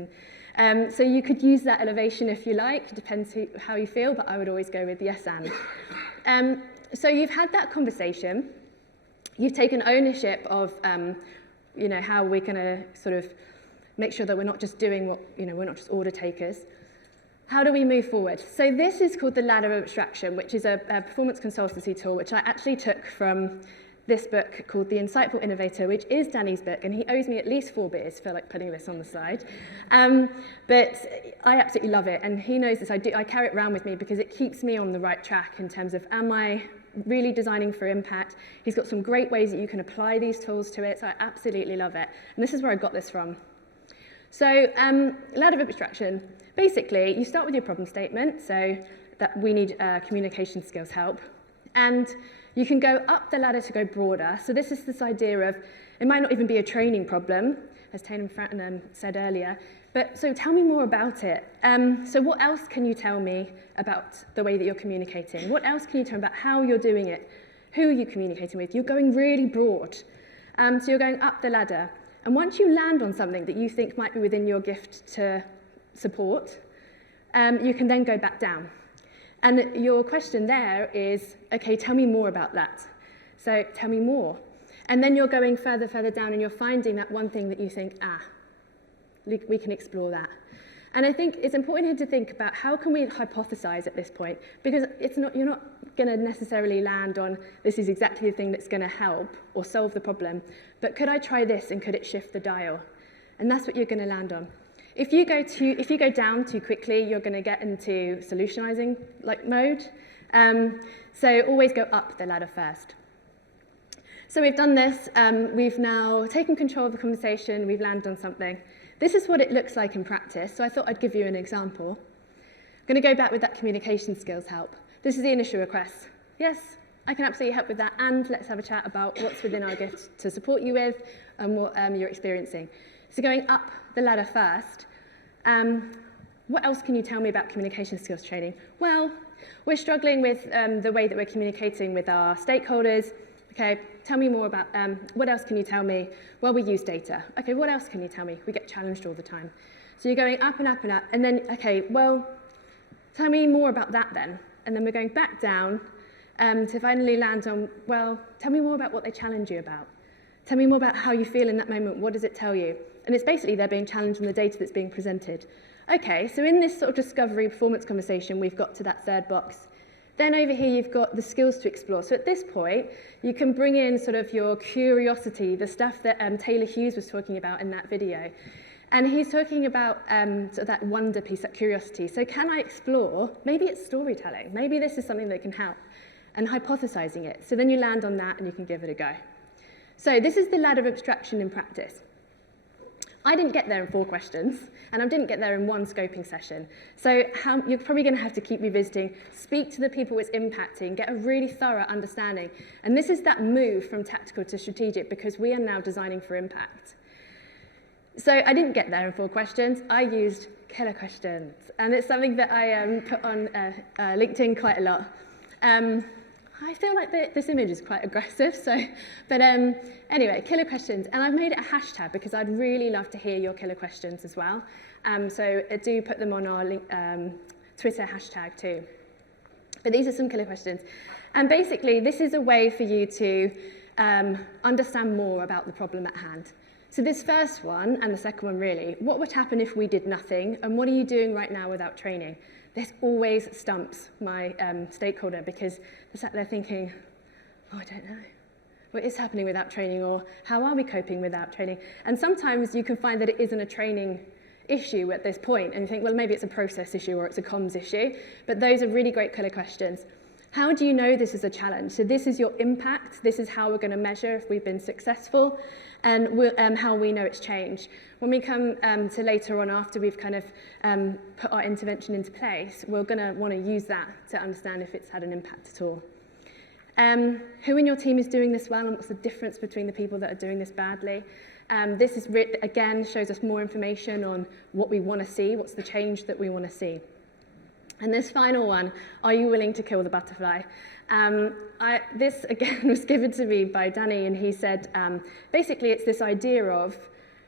And so you could use that elevation if you like. It depends how you feel, but I would always go with yes and. So you've had that conversation. You've taken ownership of, how we're going to sort of make sure that we're not just doing what, we're not just order takers. How do we move forward? So this is called the ladder of abstraction, which is a performance consultancy tool, which I actually took from this book called The Insightful Innovator, which is Danny's book, and he owes me at least 4 beers for like putting this on the slide. But I absolutely love it, and he knows this. I carry it around with me because it keeps me on the right track in terms of, am I really designing for impact? He's got some great ways that you can apply these tools to it, so I absolutely love it. And this is where I got this from. So ladder of abstraction. Basically, you start with your problem statement, so that we need communication skills help. And you can go up the ladder to go broader. So this is this idea of, it might not even be a training problem, as Tatum Fratton said earlier, but so tell me more about it. So what else can you tell me about the way that you're communicating? What else can you tell me about how you're doing it? Who are you communicating with? You're going really broad. So you're going up the ladder. And once you land on something that you think might be within your gift to support, you can then go back down. And your question there is, okay, tell me more about that. So tell me more. And then you're going further down and you're finding that one thing that you think, we can explore that. And I think it's important here to think about how can we hypothesize at this point, because you're not going to necessarily land on this is exactly the thing that's going to help or solve the problem, but could I try this and could it shift the dial? And that's what you're going to land on. If you go down too quickly, you're going to get into solutionizing mode. So always go up the ladder first. So we've done this. We've now taken control of the conversation. We've landed on something. This is what it looks like in practice. So I thought I'd give you an example. I'm going to go back with that communication skills help. This is the initial request. Yes, I can absolutely help with that. And let's have a chat about what's within our gift to support you with and what you're experiencing. So going up the ladder first, what else can you tell me about communication skills training? Well, we're struggling with the way that we're communicating with our stakeholders. Okay, tell me more about, what else can you tell me? Well, we use data. Okay, what else can you tell me? We get challenged all the time. So you're going up and up and up, and then, okay, well, tell me more about that then. And then we're going back down to finally land on, well, tell me more about what they challenge you about. Tell me more about how you feel in that moment. What does it tell you? And it's basically they're being challenged on the data that's being presented. Okay, so in this sort of discovery performance conversation, we've got to that third box. Then over here, you've got the skills to explore. So at this point, you can bring in sort of your curiosity, the stuff that Taylor Hughes was talking about in that video. And he's talking about sort of that wonder piece, that curiosity. So can I explore? Maybe it's storytelling. Maybe this is something that can help. And hypothesizing it. So then you land on that and you can give it a go. So this is the ladder of abstraction in practice. I didn't get there in 4 questions, and I didn't get there in 1 scoping session. So you're probably going to have to keep revisiting, speak to the people it's impacting, get a really thorough understanding. And this is that move from tactical to strategic, because we are now designing for impact. So I didn't get there in 4 questions. I used killer questions, and it's something that I put on LinkedIn quite a lot. I feel like this image is quite aggressive, but anyway, killer questions. And I've made it a hashtag because I'd really love to hear your killer questions as well. So do put them on our Twitter hashtag too. But these are some killer questions. And basically, this is a way for you to understand more about the problem at hand. So this first one, and the second one really, what would happen if we did nothing, and what are you doing right now without training? This always stumps my stakeholder, because they're sat there thinking, oh, I don't know. What is happening without training, or how are we coping without training? And sometimes you can find that it isn't a training issue at this point, and you think, well, maybe it's a process issue or it's a comms issue, but those are really great killer questions. How do you know this is a challenge? So this is your impact. This is how we're going to measure if we've been successful, and how we know it's changed. When we come to later on, after we've kind of put our intervention into place, we're going to want to use that to understand if it's had an impact at all. Who in your team is doing this well, and what's the difference between the people that are doing this badly? This is again shows us more information on what we want to see, what's the change that we want to see. And this final one, are you willing to kill the butterfly? This again was given to me by Danny, and he said, basically it's this idea of,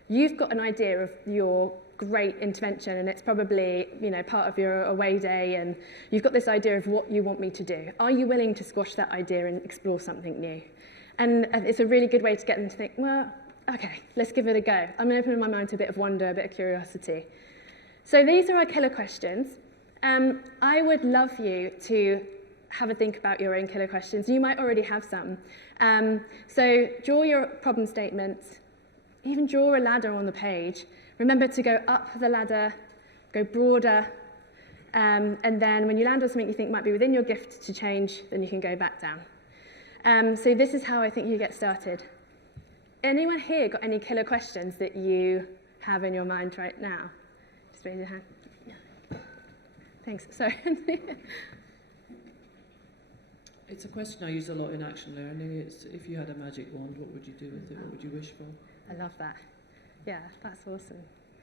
you've got an idea of your great intervention, and it's probably, you know, part of your away day, and you've got this idea of what you want me to do. Are you willing to squash that idea and explore something new? And it's a really good way to get them to think, well, okay, let's give it a go. I'm going to open my mind to a bit of wonder, a bit of curiosity. So these are our killer questions. I would love you to have a think about your own killer questions. You might already have some. So draw your problem statements, even draw a ladder on the page. Remember to go up the ladder, go broader, and then when you land on something you think might be within your gift to change, then you can go back down. So this is how I think you get started. Anyone here got any killer questions that you have in your mind right now? Just raise your hand. Thanks. Sorry. It's a question I use a lot in action learning. It's, if you had a magic wand, what would you do with it? What would you wish for? I love that. Yeah, that's awesome.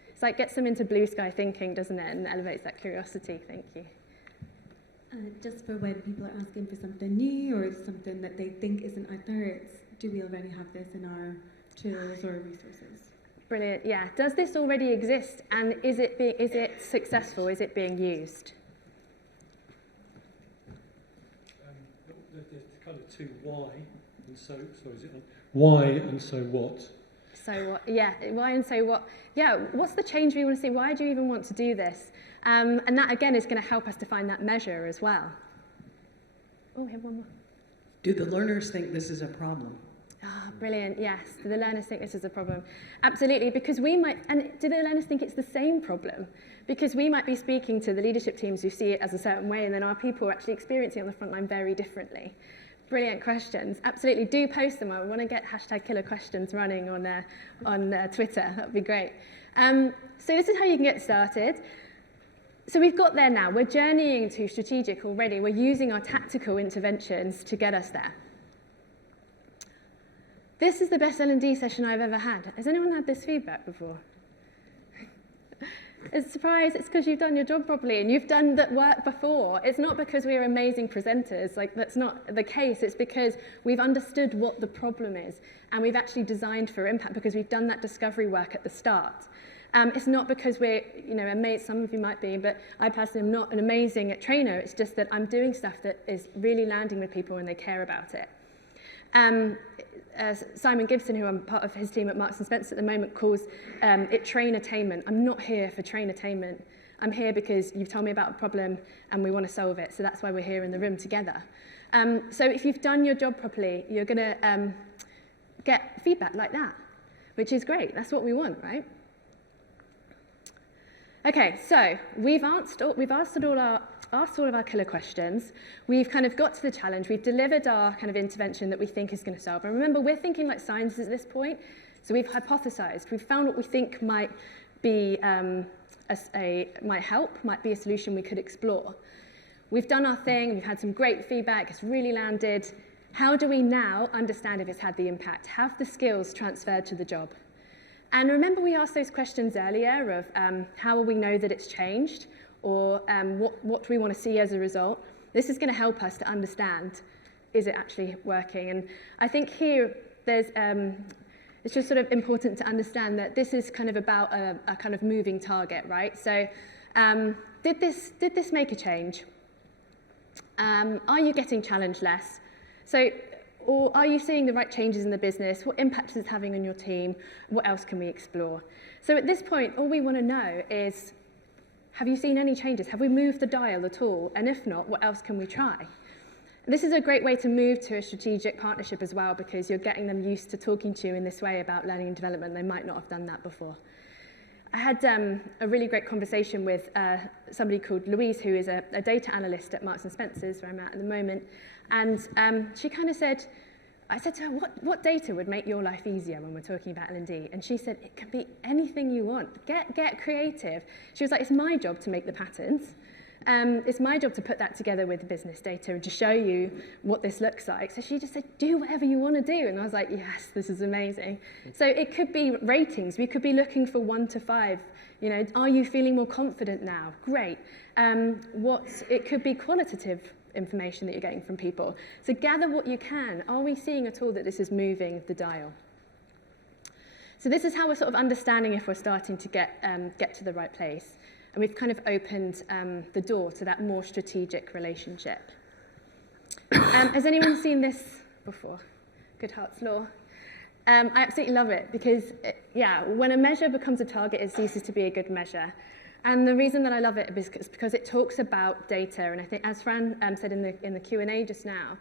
It's like gets them into blue sky thinking, doesn't it? And elevates that curiosity. Thank you. Just for when people are asking for something new or something that they think isn't out there, it's, do we already have this in our tools or resources? Brilliant. Yeah. Does this already exist? And is it successful? Is it being used? There's kind of two why and so. Sorry, is it on? Why and so what? So what? Yeah. Why and so what? Yeah. What's the change we want to see? Why do you even want to do this? And that again is going to help us define that measure as well. Oh, we have one more. Do the learners think this is a problem? Ah, brilliant, yes. Do the learners think this is a problem? Absolutely, because we might, and do the learners think it's the same problem? Because we might be speaking to the leadership teams who see it as a certain way, and then our people are actually experiencing it on the front line very differently. Brilliant questions. Absolutely, do post them. I want to get #KillerQuestions running on Twitter. That would be great. So this is how you can get started. So we've got there now. We're journeying to strategic already. We're using our tactical interventions to get us there. This is the best L&D session I've ever had. Has anyone had this feedback before? It's a surprise. It's because you've done your job properly and you've done that work before. It's not because we're amazing presenters. Like, that's not the case. It's because we've understood what the problem is and we've actually designed for impact because we've done that discovery work at the start. It's not because we're, amazing. Some of you might be, but I personally am not an amazing trainer. It's just that I'm doing stuff that is really landing with people and they care about it. Simon Gibson, who I'm part of his team at Marks & Spencer at the moment, calls it train-attainment. I'm not here for train-attainment. I'm here because you've told me about a problem and we want to solve it. So that's why we're here in the room together. So if you've done your job properly, you're going to get feedback like that, which is great. That's what we want, right? Okay, so we've asked all of our killer questions. We've kind of got to the challenge. We've delivered our kind of intervention that we think is going to solve. And remember, we're thinking like scientists at this point. So we've hypothesized. We've found what we think might be might help, might be a solution we could explore. We've done our thing. We've had some great feedback. It's really landed. How do we now understand if it's had the impact? Have the skills transferred to the job? And remember, we asked those questions earlier of how will we know that it's changed? Or what do we want to see as a result? This is going to help us to understand, is it actually working? And I think here there's, it's just sort of important to understand that this is kind of about a kind of moving target, right? So did this make a change? Are you getting challenged less? So, or are you seeing the right changes in the business? What impact is it having on your team? What else can we explore? So at this point, all we want to know is, have you seen any changes? Have we moved the dial at all? And if not, what else can we try? This is a great way to move to a strategic partnership as well, because you're getting them used to talking to you in this way about learning and development. They might not have done that before. I had a really great conversation with somebody called Louise, who is a data analyst at Marks & Spencer's, where I'm at the moment. And she kind of said, I said to her, what data would make your life easier when we're talking about L&D? And she said, it can be anything you want. Get creative. She was like, it's my job to make the patterns. It's my job to put that together with the business data and to show you what this looks like. So she just said, do whatever you want to do. And I was like, yes, this is amazing. So it could be ratings. We could be looking for 1 to 5. You know, are you feeling more confident now? Great. It could be qualitative information that you're getting from people. So gather what you can. Are we seeing at all that this is moving the dial? So this is how we're sort of understanding if we're starting to get to the right place. And we've kind of opened the door to that more strategic relationship. Has anyone seen this before? Goodhart's Law. I absolutely love it because, when a measure becomes a target, it ceases to be a good measure. And the reason that I love it is because it talks about data. And I think, as Fran said in the Q&A just now,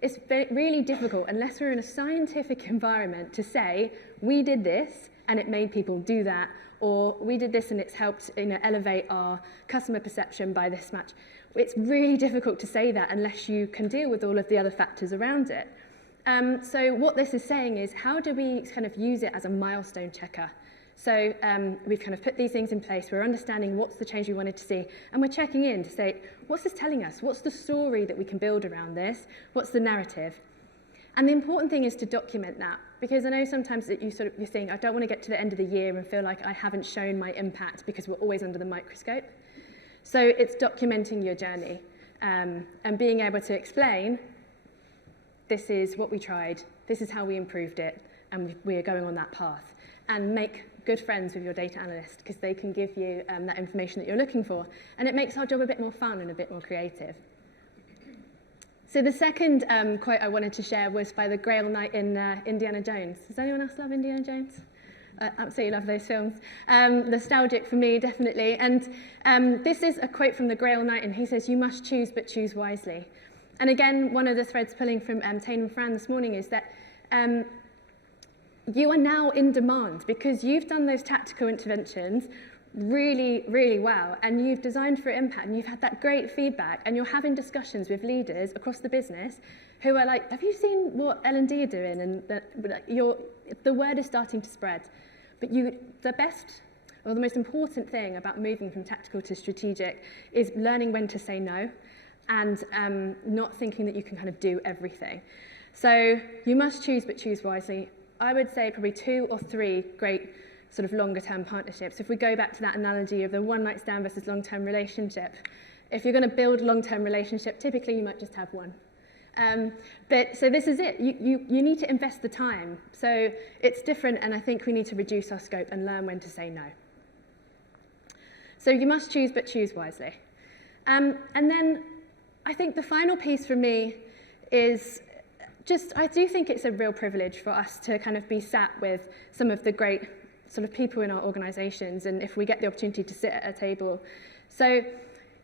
it's really difficult, unless we're in a scientific environment, to say, we did this and it made people do that, or we did this and it's helped elevate our customer perception by this much. It's really difficult to say that unless you can deal with all of the other factors around it. So what this is saying is, how do we kind of use it as a milestone checker? So we've kind of put these things in place. We're understanding what's the change we wanted to see, and we're checking in to say, what's this telling us? What's the story that we can build around this? What's the narrative? And the important thing is to document that, because I know sometimes that you're saying, I don't want to get to the end of the year and feel like I haven't shown my impact because we're always under the microscope. So it's documenting your journey and being able to explain, this is what we tried, this is how we improved it, and we are going on that path. And make good friends with your data analyst, because they can give you that information that you're looking for. And it makes our job a bit more fun and a bit more creative. So the second quote I wanted to share was by the Grail Knight in Indiana Jones. Does anyone else love Indiana Jones? I absolutely love those films. Nostalgic for me, definitely. And this is a quote from the Grail Knight, and he says, you must choose, but choose wisely. And again, one of the threads pulling from Tane and Fran this morning is that you are now in demand because you've done those tactical interventions really, really well, and you've designed for impact, and you've had that great feedback, and you're having discussions with leaders across the business who are like, have you seen what L&D are doing? And the word is starting to spread. But the best, or the most important thing about moving from tactical to strategic is learning when to say no, and not thinking that you can kind of do everything. So you must choose, but choose wisely. I would say probably 2 or 3 great sort of longer-term partnerships. If we go back to that analogy of the one-night stand versus long-term relationship, if you're going to build a long-term relationship, typically you might just have one. So this is it. You need to invest the time. So it's different, and I think we need to reduce our scope and learn when to say no. So you must choose, but choose wisely. And then I think the final piece for me is I do think it's a real privilege for us to kind of be sat with some of the great sort of people in our organisations, and if we get the opportunity to sit at a table. So,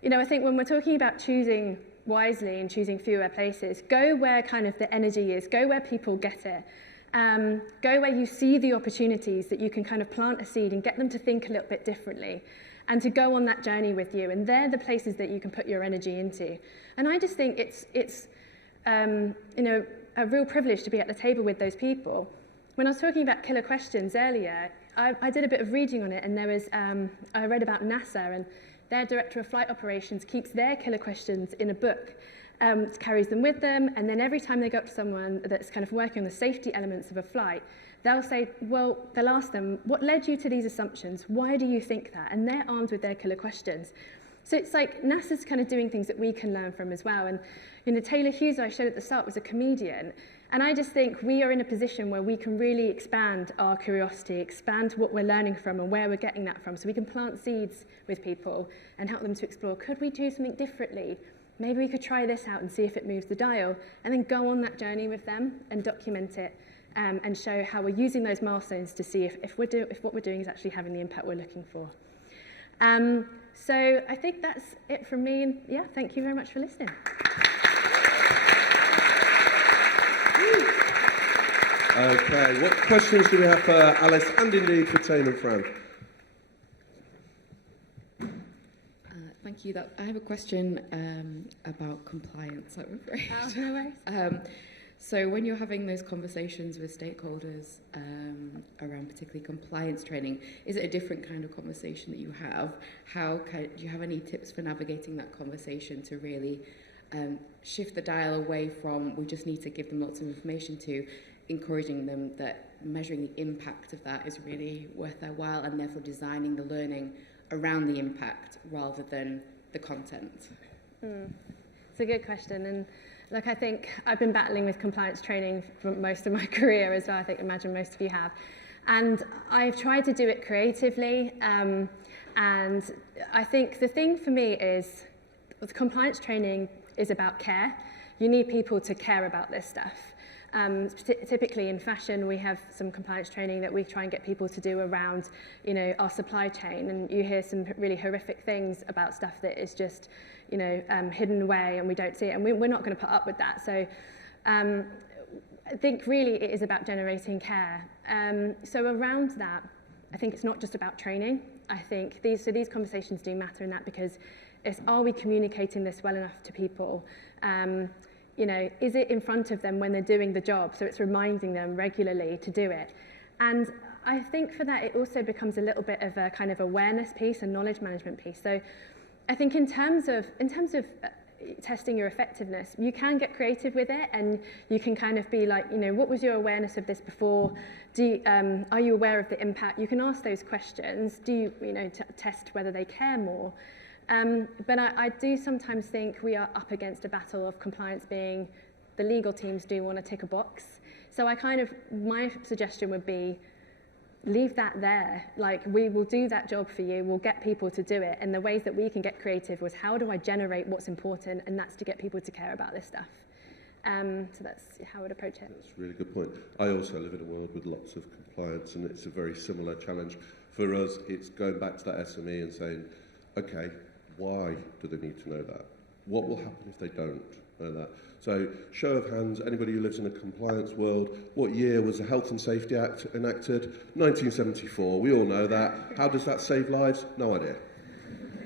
I think when we're talking about choosing wisely and choosing fewer places, go where kind of the energy is, go where people get it, go where you see the opportunities that you can kind of plant a seed and get them to think a little bit differently, and to go on that journey with you. And they're the places that you can put your energy into. And I just think it's a real privilege to be at the table with those people. When I was talking about killer questions earlier, I did a bit of reading on it, and there was I read about NASA, and their director of flight operations keeps their killer questions in a book, carries them with them, and then every time they go up to someone that's kind of working on the safety elements of a flight, they'll ask them, what led you to these assumptions? Why do you think that? And they're armed with their killer questions. So it's like NASA's kind of doing things that we can learn from as well. And Taylor Hughes, I showed at the start, was a comedian. And I just think we are in a position where we can really expand our curiosity, expand what we're learning from and where we're getting that from. So we can plant seeds with people and help them to explore, could we do something differently? Maybe we could try this out and see if it moves the dial, and then go on that journey with them and document it and show how we're using those milestones to see if what we're doing is actually having the impact we're looking for. So I think that's it from me, and yeah, thank you very much for listening. Okay, what questions do we have for Alice and indeed for Tane and Fran? Thank you. I have a question about compliance, I'm afraid. Oh, no worries. So when you're having those conversations with stakeholders around particularly compliance training, is it a different kind of conversation that you have? Do you have any tips for navigating that conversation to really shift the dial away from we just need to give them lots of information to encouraging them that measuring the impact of that is really worth their while, and therefore designing the learning around the impact rather than the content? It's a good question, and look, I think I've been battling with compliance training for most of my career as well. I imagine most of you have, and I've tried to do it creatively. And I think the thing for me is, with compliance training is about care. You need people to care about this stuff. Typically in fashion, we have some compliance training that we try and get people to do around, our supply chain, and you hear some really horrific things about stuff that is just, hidden away and we don't see it, and we're not going to put up with that. So I think really it is about generating care. So around that, I think it's not just about training. I think these conversations do matter in that, because it's, are we communicating this well enough to people? Is it in front of them when they're doing the job, so it's reminding them regularly to do it? And I think for that, it also becomes a little bit of a kind of awareness piece and knowledge management piece. So I think in terms of testing your effectiveness, you can get creative with it, and you can kind of be like, what was your awareness of this before? Are you aware of the impact? You can ask those questions. Do you, test whether they care more? But I do sometimes think we are up against a battle of compliance being, the legal teams do want to tick a box. So my suggestion would be, leave that there. Like, we will do that job for you. We'll get people to do it. And the ways that we can get creative was, how do I generate what's important? And that's to get people to care about this stuff. So that's how I would approach it. That's a really good point. I also live in a world with lots of compliance, and it's a very similar challenge. For us, it's going back to that SME and saying, okay, why do they need to know that? What will happen if they don't know that? So, show of hands, anybody who lives in a compliance world, what year was the Health and Safety Act enacted? 1974, we all know that. How does that save lives? No idea.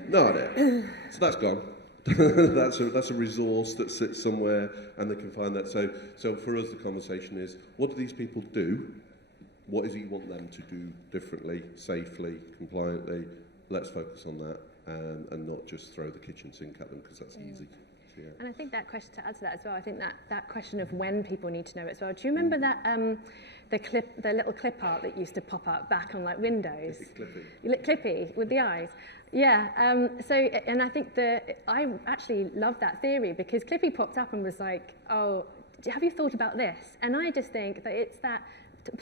No idea. So that's gone. that's a resource that sits somewhere, and they can find that. So for us, the conversation is, what do these people do? What is it you want them to do differently, safely, compliantly? Let's focus on that. And not just throw the kitchen sink at them, because that's easy. So, yeah. And I think that question, to add to that as well, I think that question of when people need to know it as well. Do you remember that the little clip art that used to pop up back on like Windows? Clippy with the eyes. Yeah. And I think I actually love that theory, because Clippy popped up and was like, oh, have you thought about this? And I just think that it's that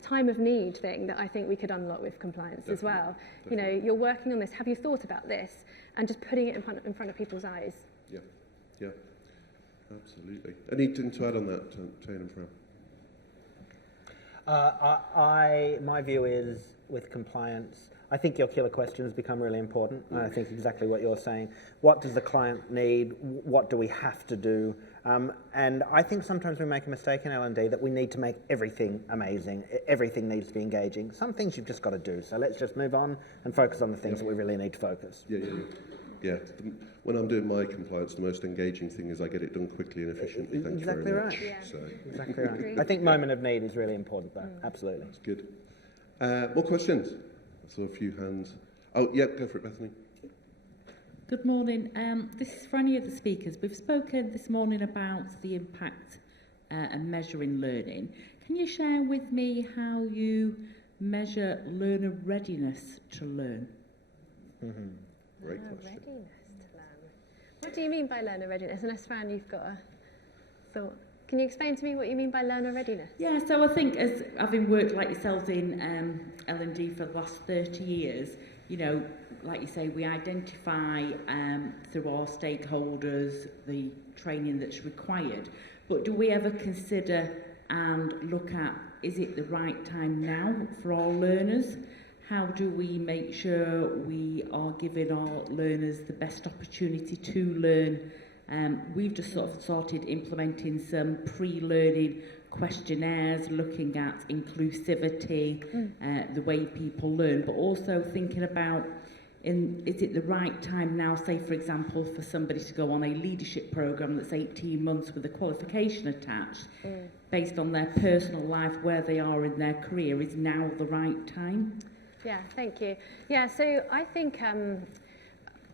time of need thing that I think we could unlock with compliance as well. Definitely. You're working on this, have you thought about this? And just putting it in front of people's eyes. Yeah, absolutely. Anything to add on that, Tane and Fran? My view is, with compliance, I think your killer questions become really important. I think exactly what you're saying. What does the client need? What do we have to do? And I think sometimes we make a mistake in L&D that we need to make everything amazing. Everything needs to be engaging. Some things you've just got to do. So let's just move on and focus on the things that we really need to focus. Yeah. When I'm doing my compliance, the most engaging thing is I get it done quickly and efficiently. Thank you very much. Exactly right. I think moment of need is really important, though. Absolutely. That's good. More questions? I saw a few hands. Oh, yeah, go for it, Bethany. Good morning. This is for any of the speakers. We've spoken this morning about the impact and measuring learning. Can you share with me how you measure learner readiness to learn? Great question. Readiness to learn. What do you mean by learner readiness? Unless, Fran, you've got a thought. Can you explain to me what you mean by learner readiness? Yeah, so I think as having worked like yourselves in L&D for the last 30 years, you know, like you say, we identify through our stakeholders the training that's required. But do we ever consider and look at, is it the right time now for our learners? How do we make sure we are giving our learners the best opportunity to learn? We've just sort of started implementing some pre-learning questionnaires, looking at inclusivity, the way people learn, but also thinking about, is it the right time now, say for example, for somebody to go on a leadership programme that's 18 months with a qualification attached, based on their personal life, where they are in their career, is now the right time? Yeah, thank you. Yeah, so I think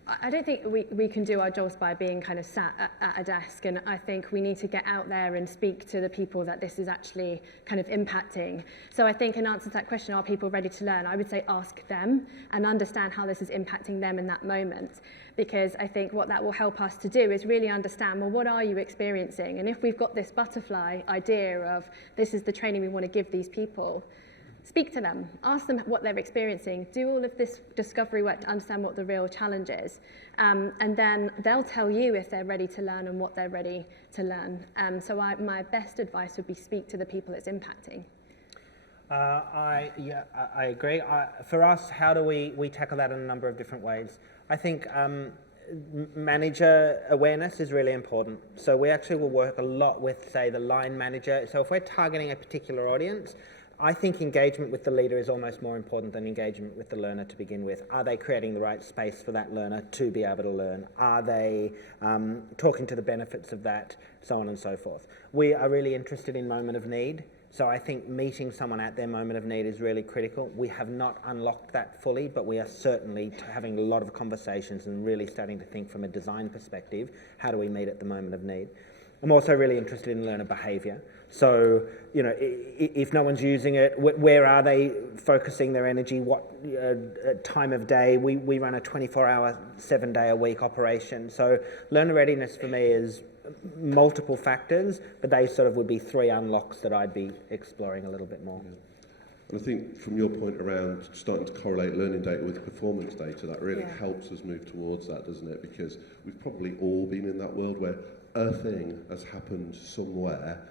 I don't think we can do our jobs by being kind of sat at a desk, and I think we need to get out there and speak to the people that this is actually kind of impacting. So I think in answer to that question, are people ready to learn? I would say ask them and understand how this is impacting them in that moment, because I think what that will help us to do is really understand, well, what are you experiencing? And if we've got this butterfly idea of this is the training we want to give these people, speak to them, ask them what they're experiencing, do all of this discovery work to understand what the real challenge is, and then they'll tell you if they're ready to learn and what they're ready to learn. So my best advice would be speak to the people it's impacting. I agree. For us, how do we tackle that in a number of different ways? I think manager awareness is really important. So we actually will work a lot with, say, the line manager. So if we're targeting a particular audience, I think engagement with the leader is almost more important than engagement with the learner to begin with. Are they creating the right space for that learner to be able to learn? Are they talking to the benefits of that, so on and so forth? We are really interested in moment of need. So I think meeting someone at their moment of need is really critical. We have not unlocked that fully, but we are certainly having a lot of conversations and really starting to think from a design perspective, how do we meet at the moment of need? I'm also really interested in learner behaviour. So, you know, if no one's using it, where are they focusing their energy? What time of day? We run a 24-hour, 7-day-a-week operation. So learner readiness for me is multiple factors, but they sort of would be 3 unlocks that I'd be exploring a little bit more. Yeah. And I think from your point around starting to correlate learning data with performance data, that really helps us move towards that, doesn't it? Because we've probably all been in that world where a thing has happened somewhere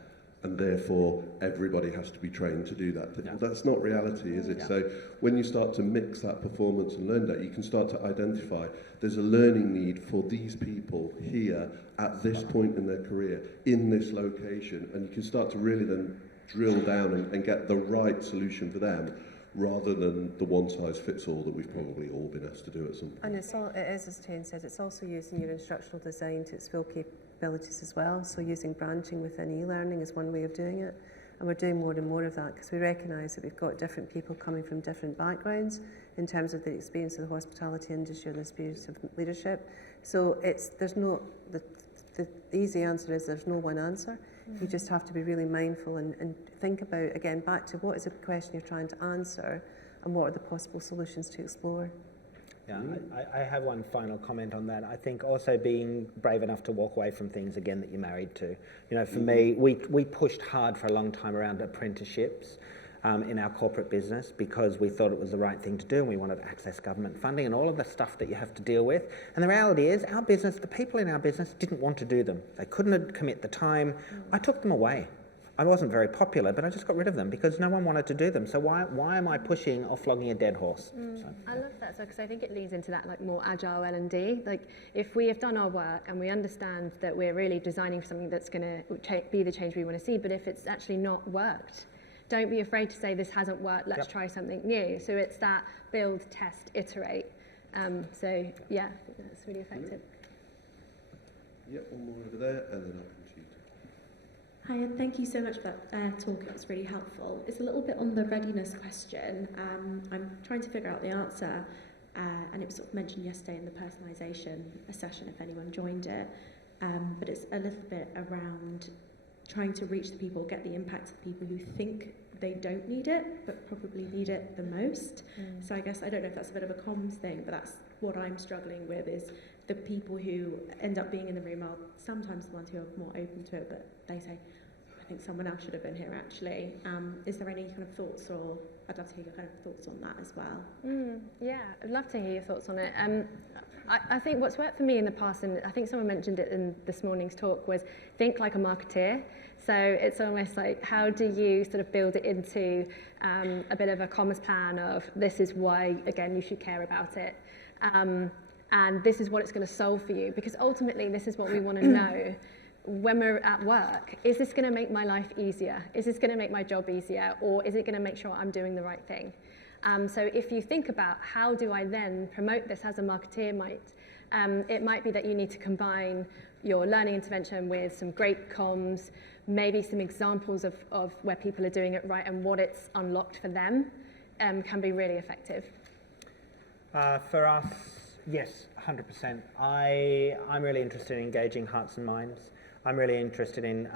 and therefore everybody has to be trained to do that. Yeah. Well, that's not reality, is it? Yeah. So when you start to mix that performance and learn data, you can start to identify there's a learning need for these people here at this point in their career, in this location, and you can start to really then drill down and get the right solution for them, rather than the one-size-fits-all that we've probably all been asked to do at some point. And it is, as Tane said, it's also using your instructional design to its full capabilities as well. So using branching within e-learning is one way of doing it. And we're doing more and more of that because we recognise that we've got different people coming from different backgrounds in terms of the experience of the hospitality industry and the experience of leadership. So the easy answer is there's no one answer. You just have to be really mindful and think about, again, back to what is the question you're trying to answer and what are the possible solutions to explore. Yeah, I have one final comment on that. I think also being brave enough to walk away from things, again, that you're married to. You know, for me, we pushed hard for a long time around apprenticeships in our corporate business because we thought it was the right thing to do and we wanted to access government funding and all of the stuff that you have to deal with. And the reality is our business, the people in our business didn't want to do them. They couldn't commit the time. I took them away. I wasn't very popular, but I just got rid of them because no one wanted to do them. So why am I pushing or flogging a dead horse? So. I love that, because I think it leads into that like more agile L&D. Like if we have done our work and we understand that we're really designing for something that's going to be the change we want to see, but if it's actually not worked, don't be afraid to say this hasn't worked, let's try something new. So it's that build, test, iterate. So yeah, I think that's really effective. Yeah, one more over there, and then I'll come to you. Hi, and thank you so much for that talk. It was really helpful. It's a little bit on the readiness question. I'm trying to figure out the answer, and it was sort of mentioned yesterday in the personalisation session, if anyone joined it. But it's a little bit around trying to reach the people, get the impact of the people who think they don't need it, but probably need it the most. So I guess, I don't know if that's a bit of a comms thing, but that's what I'm struggling with, is the people who end up being in the room are sometimes the ones who are more open to it, but they say, think someone else should have been here actually. Is there any kind of thoughts, or I'd love to hear your kind of thoughts on that as well. Yeah, I'd love to hear your thoughts on it. I think what's worked for me in the past, and I think someone mentioned it in this morning's talk, was think like a marketeer. So it's almost like, how do you sort of build it into a bit of a commerce plan of, this is why, again, you should care about it. And this is what it's going to solve for you. Because ultimately, this is what we want to know when we're at work. Is this going to make my life easier? Is this going to make my job easier? Or is it going to make sure I'm doing the right thing? So if you think about, how do I then promote this as a marketeer might, it might be that you need to combine your learning intervention with some great comms, maybe some examples of where people are doing it right and what it's unlocked for them, can be really effective. For us, yes, 100%. I'm really interested in engaging hearts and minds. I'm really interested in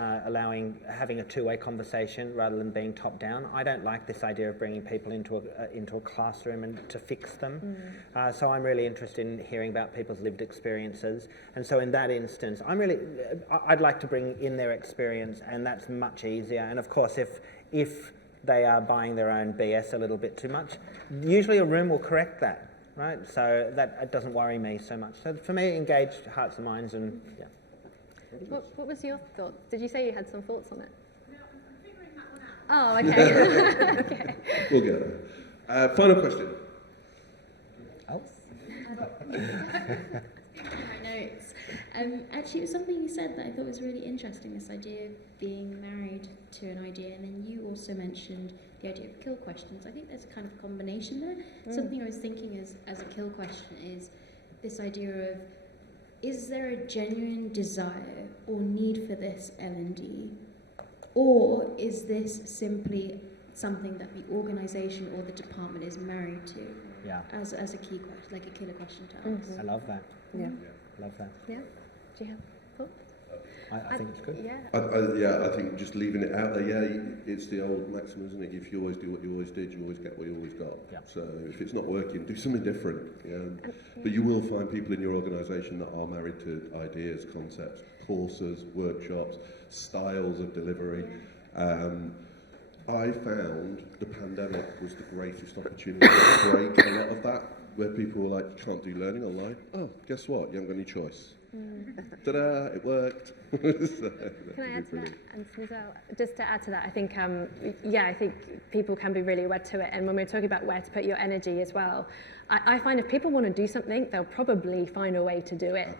having a two-way conversation rather than being top-down. I don't like this idea of bringing people into a classroom and to fix them. So I'm really interested in hearing about people's lived experiences. And so in that instance, I'd like to bring in their experience, and that's much easier. And of course, if they are buying their own BS a little bit too much, usually a room will correct that, right? So that doesn't worry me so much. So for me, engage hearts and minds, and yeah. What was your thought? Did you say you had some thoughts on it? No, I'm figuring that one out. Oh, okay. Okay. We'll get there. Final question. Oh. My notes. Actually, it was something you said that I thought was really interesting, this idea of being married to an idea, and then you also mentioned the idea of kill questions. I think there's a kind of combination there. Something I was thinking as a kill question is this idea of, is there a genuine desire or need for this L&D, or is this simply something that the organisation or the department is married to? Yeah. As a key question, like a killer question to ask. I love that. Yeah. Love that. Yeah. Do you have thoughts? I think it's good. Yeah. I think just leaving it out there, it's the old maxim, isn't it? If you always do what you always did, you always get what you always got. Yeah. So if it's not working, do something different. But you will find people in your organisation that are married to ideas, concepts, courses, workshops, styles of delivery. I found the pandemic was the greatest opportunity to break a lot of that, where people were like, you can't do learning online. Oh, guess what? You haven't got any choice. Ta-da, it worked. Can I add to that? And just to add to that, I think, I think people can be really wed to it. And when we're talking about where to put your energy as well, I find if people want to do something, they'll probably find a way to do it.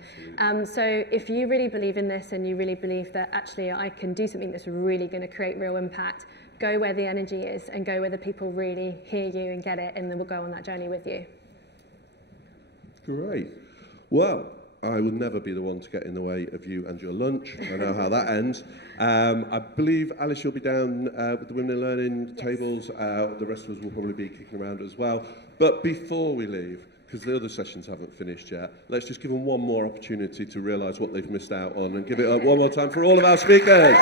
So if you really believe in this and you really believe that actually I can do something that's really going to create real impact, go where the energy is and go where the people really hear you and get it, and then we'll go on that journey with you. Great. Well, I would never be the one to get in the way of you and your lunch. I know how that ends. I believe Alice, you'll be down with the Women in Learning tables. The rest of us will probably be kicking around as well. But before we leave, because the other sessions haven't finished yet, let's just give them one more opportunity to realise what they've missed out on, and give it up one more time for all of our speakers.